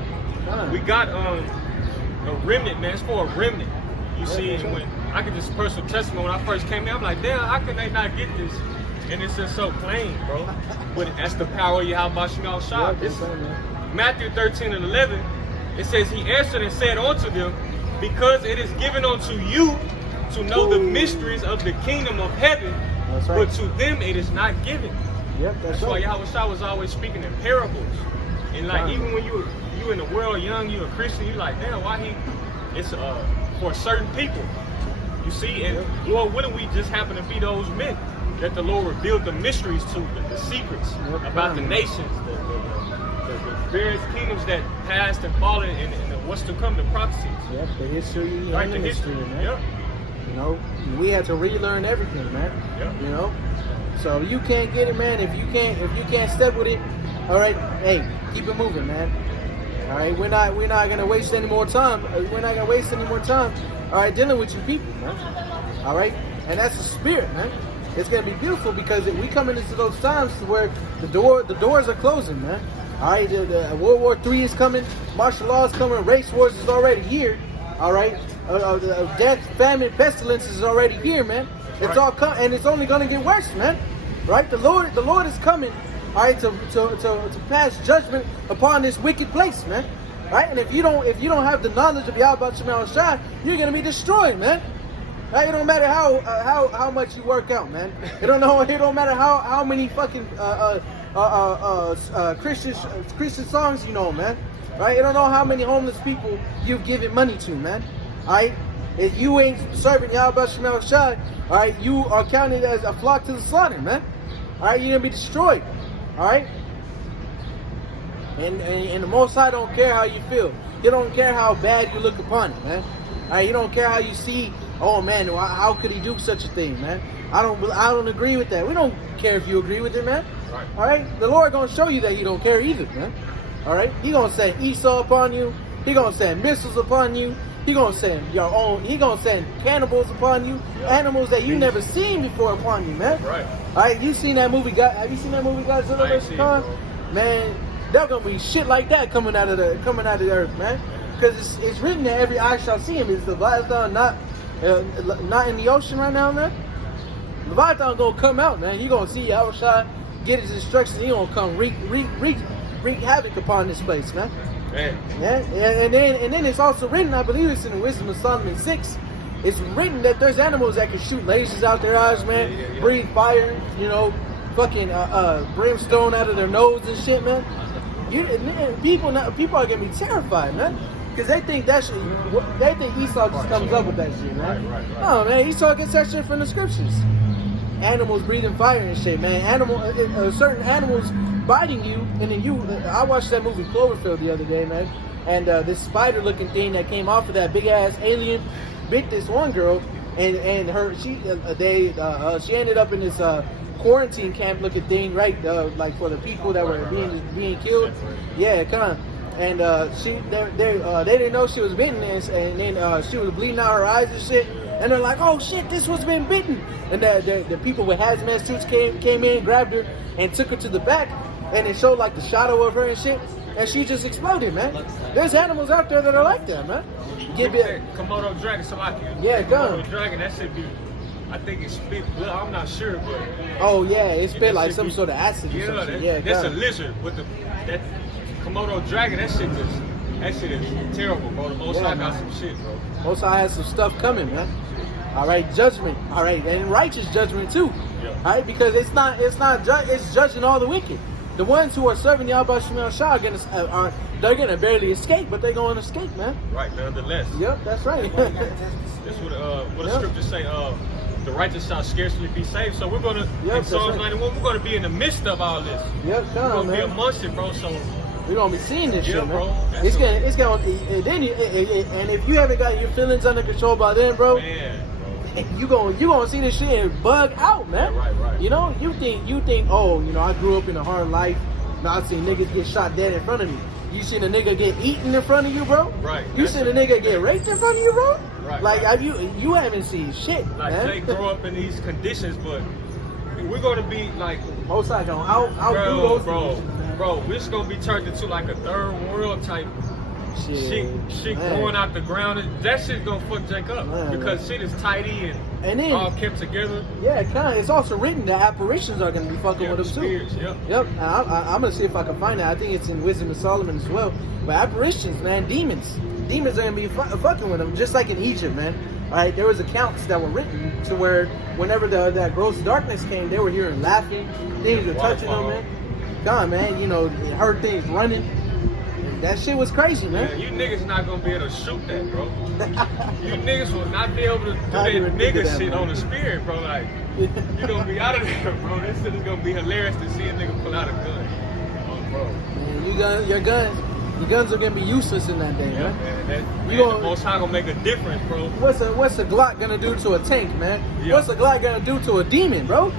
We got a remnant, man. It's for a remnant. You see, when I could just personal testimony when I first came in, I'm like, damn, how can they not get this? And it's just so plain, bro. But that's the power of Yahweh Shemashah. This is Matthew 13 and 11. It says, he answered and said unto them, because it is given unto you to know the mysteries of the kingdom of heaven, but to them it is not given. Yep, that's why Yahweh was always speaking in parables. And like even when you in the world young, you a Christian, you like, damn, why he? It's for certain people. You see, and Lord, wouldn't we just happen to be those men that the Lord revealed the mysteries to, the secrets about the nations, the various kingdoms that passed and fallen, and what's to come, the prophecies. Yep, the history, right, and the history, man. Yep. We had to relearn everything, man. Yep. So you can't get it, man. If you can't step with it, all right, hey, keep it moving, man. All right, we're not gonna waste any more time. We're not gonna waste any more time. All right, dealing with you people, man. All right, and that's the spirit, man. It's gonna be beautiful because we coming into those times where the doors are closing, man. All right, the World War III is coming, martial law is coming, race wars is already here. All right, death, famine, pestilence is already here, man. It's all coming, and it's only gonna get worse, man. Right? The Lord is coming. All right, to pass judgment upon this wicked place, man. Right? And if you don't have the knowledge of Yahweh Shema Shai, you're gonna be destroyed, man. Right? It don't matter how much you work out, man. It don't matter how many fucking Christian songs you know, man. Right? It don't know how many homeless people you've given money to, man. All right? If you ain't serving Yahweh Shema Shai, all right, you are counted as a flock to the slaughter, man. All right, you're gonna be destroyed. All right, and the Most High don't care how you feel. He don't care how bad you look upon it, man. All right, he don't care how you see. Oh man, how could he do such a thing, man? I don't agree with that. We don't care if you agree with it, man. Right. All right, the Lord gonna show you that he don't care either, man. All right, he gonna send Esau upon you. He gonna send missiles upon you. He gonna send your own. He gonna send cannibals upon you, animals that you never seen before upon you, man. Right. All right, you seen that movie? Have you seen that movie, Godzilla vs. Kong? Man, there's gonna be shit like that coming out of the earth, man. Because it's written that every eye shall see him. Is the Leviathan not in the ocean right now, man? Leviathan gonna come out, man. You gonna see Yahushua get his instructions. He gonna come wreak havoc upon this place, man. Man. Yeah, and then it's also written, I believe it's in the Wisdom of Solomon 6. It's written that there's animals that can shoot lasers out their eyes, man. Yeah. Breathe fire, fucking brimstone out of their nose and shit, man. People are gonna be terrified, man, because they think Esau just comes up with that shit, man. Right. No, man, Esau gets that shit from the scriptures. Animals breathing fire and shit, man. Certain animals biting you, and then I watched that movie Cloverfield the other day, man, and this spider-looking thing that came off of that big-ass alien bit this one girl, and she ended up in this quarantine camp-looking thing, right? Like for the people that were being killed. Yeah, kind of. And they didn't know she was bitten, and then she was bleeding out her eyes and shit. And they're like, "Oh shit, this one's been bitten." And the people with hazmat suits came in, grabbed her, and took her to the back, and it showed like the shadow of her and shit. And she just exploded, man. There's animals out there that are like that, man. Komodo dragon, Salakia. Yeah, Komodo dragon, that should be. I think it spit blood. I'm not sure, but. Oh yeah, it spit like some sort of acid. Or something. That's a lizard with that Komodo dragon. That shit is terrible, bro. The Most High got some shit, bro. Most High has some stuff coming, man. All right, judgment. All right, and righteous judgment too. Yeah. All right, because it's judging all the wicked. The ones who are serving Yahweh Shema Shai they're gonna barely escape, but they're gonna escape, man. Right, nonetheless. Yep, that's right. That's what the scriptures say. The righteous shall scarcely be saved. So we're gonna in Psalms 91. We're gonna be in the midst of all this. Yep, we're gonna man. be amongst it, bro. So we're gonna be seeing this shit, man. Bro. It's gonna. And if you haven't got your feelings under control by then, bro. Man. You gonna see this shit and bug out, man. Yeah, right. You think, oh, I grew up in a hard life. I've seen niggas get shot dead in front of me. You seen a nigga get eaten in front of you, bro? Right. You seen a nigga get raped in front of you, bro? Right. Like, you haven't seen shit, like man. they grew up in these conditions, but we're gonna be like Most High gonna outdo those conditions, man. Bro, we're just gonna be turned into like a third world type shit growing out the ground. That shit's gonna fuck Jake up because shit is tidy and then, all kept together. Yeah, kind of. It's also written that apparitions are gonna be fucking with them spirits, too. Yep. I'm gonna see if I can find that. I think it's in Wisdom of Solomon as well. But apparitions, man, demons are gonna be fucking with them, just like in Egypt, man. All right, there was accounts that were written to where whenever that gross darkness came, they were hearing laughing, things were touching them, man. God, man, heard things running. That shit was crazy, man. Yeah, you niggas not gonna be able to shoot that, bro. You niggas will not be able to do that nigga shit on the spirit, bro. Like, you're gonna be out of there, bro. This shit is gonna be hilarious to see a nigga pull out a gun. Oh, bro. Man, your guns are gonna be useless in that day, man. The Most High gonna make a difference, bro. What's a Glock gonna do to a tank, man? Yeah. What's a Glock gonna do to a demon, bro?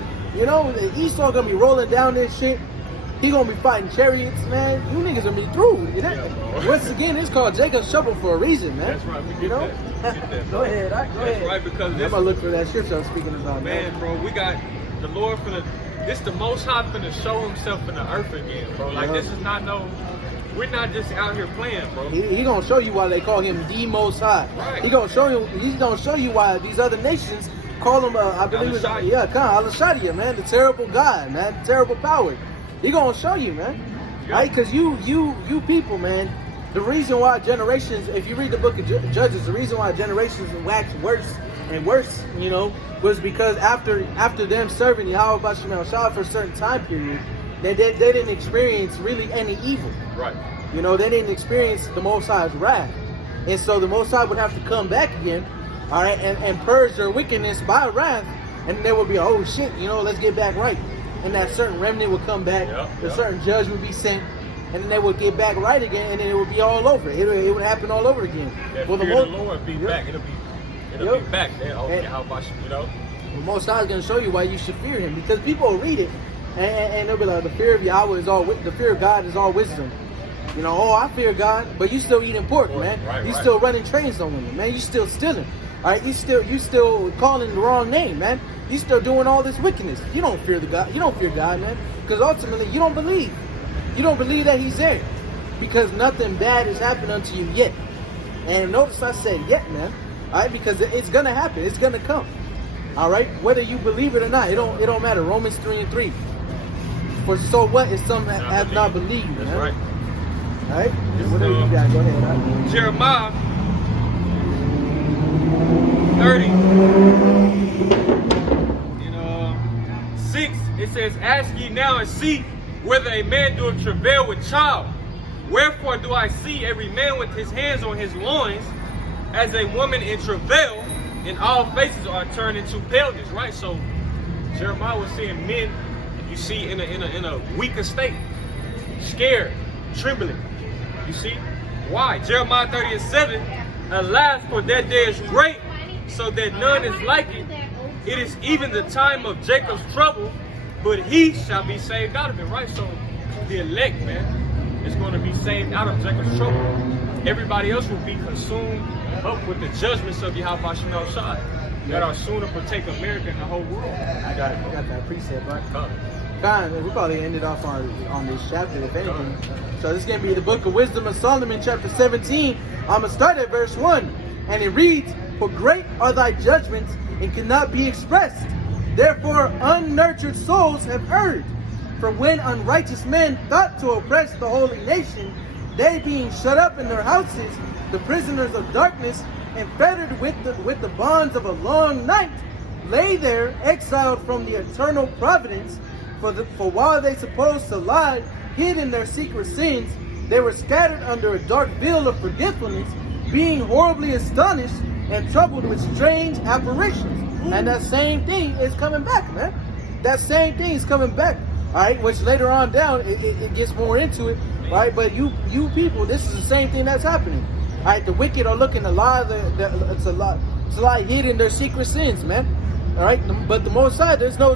Esau gonna be rolling down this shit. He gonna be fighting chariots, man. You niggas gonna be through. You know? Yeah, bro. Once again, it's called Jacob's trouble for a reason, man. That's right. We get You know? that. We get that, Go bro. ahead. Go That's ahead. right, because I'm this, gonna look for that scripture I'm speaking about, man, bro, we got the Lord this the Most High finna show himself in the earth again, bro. Like, Yeah. this is not we're not just out here playing, bro. He gonna show you why they call him the Most High. Right. He's gonna show you why these other nations call him. I believe it's Al-Shaddai. Al-Shaddai, man, the terrible God, man, the terrible power. He gonna show you, man, Yeah. right? Because you people, man. The reason why generations, if you read the book of Judges, the reason why generations wax worse and worse, you know, was because after them serving Yahweh Bashim Shah for a certain time period, they didn't experience really any evil. Right. You know, they didn't experience the Most High's wrath. And so the Most High would have to come back again, all right, and purge their wickedness by wrath. And there would be, oh shit, you know, let's get back right. And that certain remnant would come back, a certain judge would be sent, and then they would get back right again, and then it would be all over. It would happen all over again. That Well, fear of the Lord be back. It'll Yep. be back there. Okay, And- how about you know? The Most High is going to show you why you should fear Him, because people will read it and they'll be like, the fear of Yahweh is all, the fear of God is all wisdom. You know, oh, I fear God, but you still eating pork, man. Right, You right. still running trains on women, man. You still stealing. All right, you still calling the wrong name, man. You still doing all this wickedness. You don't fear the God. You don't fear God, man, because ultimately you don't believe. You don't believe that He's there, because nothing bad has happened unto you yet. And notice I said yet, man. All right, because it's gonna happen. It's gonna come. All right, whether you believe it or not, it don't matter. Romans 3:3. For so what if some have not believed? That's man? right. All right. What do you got? Go ahead. All right. Jeremiah 30. 6, it says, ask ye now and see whether a man doeth travail with child. Wherefore do I see every man with his hands on his loins, as a woman in travail, and all faces are turned into paleness, right? So Jeremiah was seeing men, you see, in a weaker state, scared, trembling. You see? Why? Jeremiah 30:7, alas, for that day is great, so that none is like it. It is even the time of Jacob's trouble, but he shall be saved out of it, right? So the elect, man, is going to be saved out of Jacob's trouble. Everybody else will be consumed up with the judgments of Yahweh Shemel Shai that are soon to partake America and the whole world. I got that precept, right? We probably ended off on this chapter, if anything. So this is going to be the book of Wisdom of Solomon, chapter 17. I'm going to start at verse 1. And it reads, for great are thy judgments, and cannot be expressed. Therefore unnurtured souls have erred. For when unrighteous men thought to oppress the holy nation, they being shut up in their houses, the prisoners of darkness, and fettered with the bonds of a long night, lay there exiled from the eternal providence. For while they supposed to lie hid in their secret sins, they were scattered under a dark veil of forgetfulness, being horribly astonished and troubled with strange apparitions. And that same thing is coming back, man. That same thing is coming back. All right, which later on down it gets more into it, right? But you people, this is the same thing that's happening. All right, the wicked are looking to lie. It's a lie hid in their secret sins, man. All right, but the Most High, there's no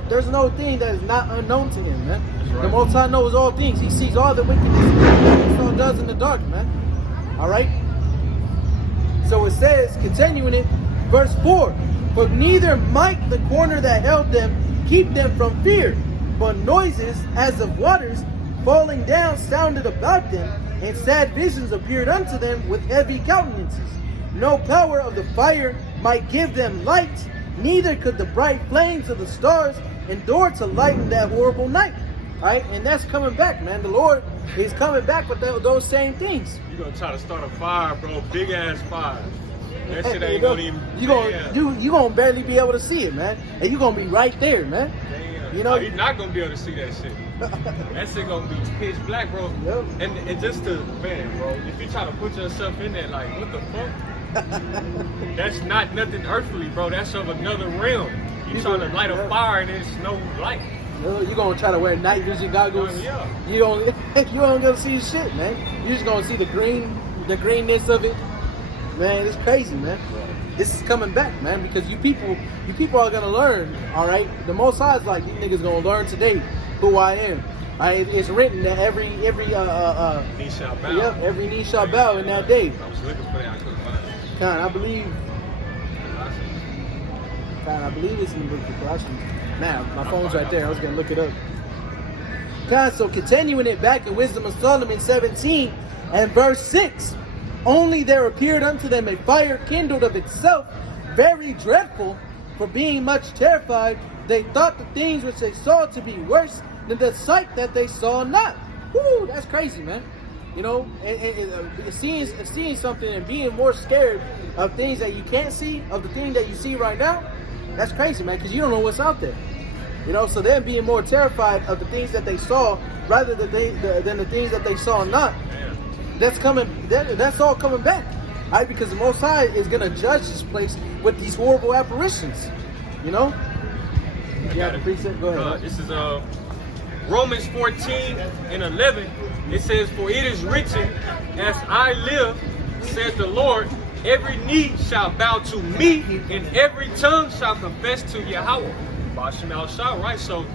thing that is not unknown to Him, man. Right. The Most High knows all things. He sees all the wickedness He does in the dark, man. All right. So it says, continuing it, verse 4, but neither might the corner that held them keep them from fear, but noises as of waters falling down sounded about them, and sad visions appeared unto them with heavy countenances. No power of the fire might give them light, neither could the bright flames of the stars endure to lighten that horrible night. Right? And that's coming back, man. The Lord is coming back with those same things. You gonna try to start a fire, bro? Big ass fire. That shit Hey, ain't gonna even. you gonna barely be able to see it, man. And you gonna be right there, man. Damn. You know, You're not gonna be able to see that shit. That shit gonna be pitch black, bro. Yep. And just to, man, bro, if you try to put yourself in there, like, what the fuck? That's not nothing earthly, bro. That's of another realm. You trying to light a fire and there's no light. you gonna try to wear night vision goggles. Yeah. You don't gonna see shit, man. You just gonna see the greenness of it. Man, it's crazy, man. This is coming back, man, because you people are gonna learn, all right? The Most High is like, these niggas gonna learn today who I am. It's written that every Knee shall bow. every knee shall bow in that day. I was looking for that. I couldn't find it. God, I believe it's in the book of Colossians. Man, my phone's right there. I was gonna look it up. God, so continuing it back in Wisdom of Solomon 17 and verse 6. Only there appeared unto them a fire kindled of itself, very dreadful, for being much terrified, they thought the things which they saw to be worse than the sight that they saw not. Woo, that's crazy, man. You know, seeing something and being more scared of things that you can't see, of the thing that you see right now, that's crazy, man, because you don't know what's out there. You know, so them being more terrified of the things that they saw rather than the things that they saw not. That's coming. That's all coming back, right? Because the Most High is gonna judge this place with these horrible apparitions. You know. Yeah, the precept. Go ahead. This is Romans 14 and 11. It says, "For it is written, as I live, said the Lord, every knee shall bow to me, and every tongue shall confess to Yahweh." Bashim al Shah, right? So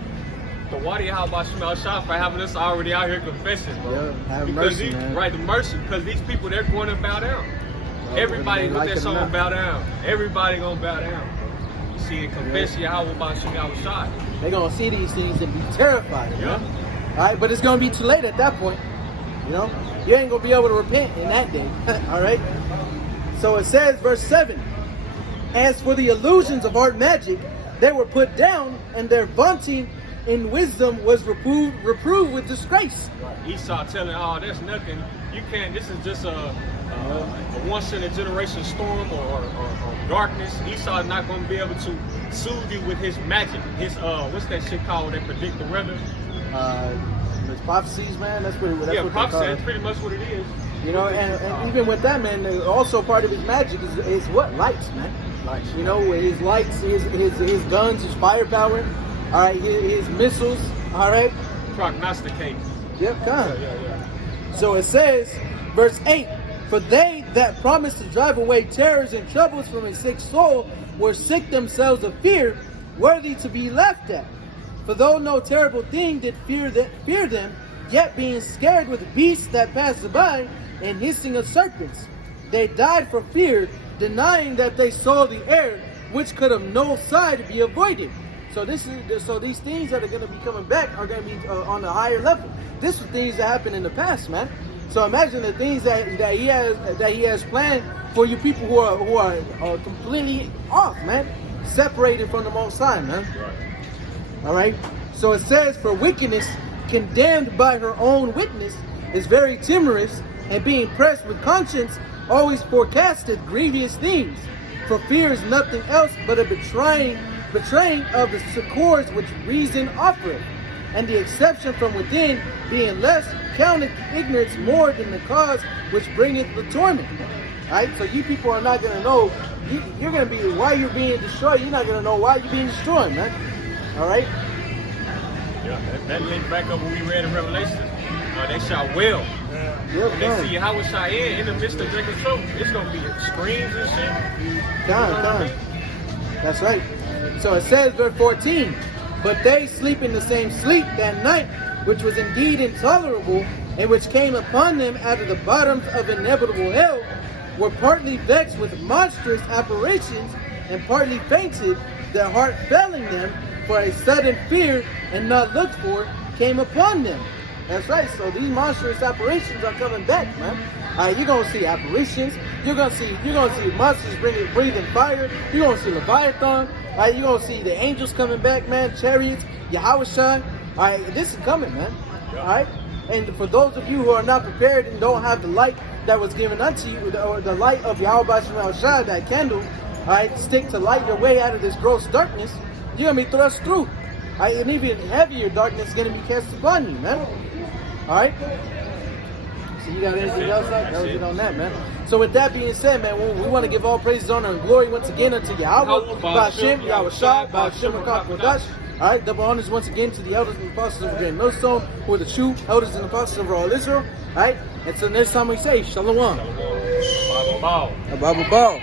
the Wadi how Bashim al Shah for having us already out here confessing, bro. Yeah, have because mercy, man. Right, the mercy, because these people, they're going to bow down. Everybody with that song bow down. Everybody gonna bow down. You see it, confess Yahweh Bashim al Shah. They're gonna see these things and be terrified. Yeah. Man. All right, but it's gonna be too late at that point. You know, you ain't gonna be able to repent in that day. All right. So it says, verse 7. As for the illusions of art magic, they were put down, and their vaunting in wisdom was reproved with disgrace. Esau telling, "Oh, there's nothing. You can't. This is just a once in a generation storm or darkness." Esau's not going to be able to soothe you with his magic. His what's that shit called? That predict the weather. It's prophecies, man. That's what prophecy. That's pretty much what it is. You know, and even with that, man, also part of his magic is what? Lights, man. Lights. You know, his lights, his guns, his firepower, all right, his missiles, all right. Prognosticate. Yep, God. Yeah. So it says, verse 8, "For they that promised to drive away terrors and troubles from a sick soul were sick themselves of fear, worthy to be laughed at. For though no terrible thing did fear them, yet being scared with beasts that passed by, and hissing of serpents, they died for fear, denying that they saw the air, which could of no side be avoided." So these things that are going to be coming back are going to be on a higher level. This is things that happened in the past, man. So imagine the things that he has planned for you people who are completely off, man, separated from the Most High, man. All right. So it says, "For wickedness, condemned by her own witness, is very timorous, and being pressed with conscience, always forecasteth grievous things. For fear is nothing else but a betraying of the succors which reason offereth, and the exception from within, being less, counteth ignorance more than the cause which bringeth the torment." Right? So you people are not going to know, you're going to be, why you're being destroyed, you're not going to know why you're being destroyed, man. All right? Yeah, that linked back up what we read in Revelation. They shall wail. Yep, they see Yahweh Shai in the midst of drinking trouble. It's going to be screams and shit. Time. That's right. So it says, verse 14, "But they sleep in the same sleep that night, which was indeed intolerable, and which came upon them out of the bottoms of inevitable hell, were partly vexed with monstrous apparitions, and partly fainted, their heart failing them, for a sudden fear and not looked for came upon them." That's right. So these monstrous apparitions are coming back, man. You're gonna see apparitions. You're gonna see monsters breathing fire. You're gonna see Leviathan. You're gonna see the angels coming back, man. Chariots, Yahweh Shai. This is coming, man. All right. And for those of you who are not prepared and don't have the light that was given unto you, or the light of Yahweh Shai, that candle, stick to light your way out of this gross darkness, you're gonna be thrust through. And even heavier darkness is gonna be cast upon you, man. All right. So you got anything else? That was it on that, man. So with that being said, man, we want to give all praises, honor, and glory once again unto Yahweh, Ba'ashem, Yahweh Shai, Ba'ashem, Kodash. All right, double honors once again to the elders and apostles of the Great Millstone, who are the true elders and apostles of all Israel. All right, and so next time we say Shalom. Bible Ball. Bible Ball.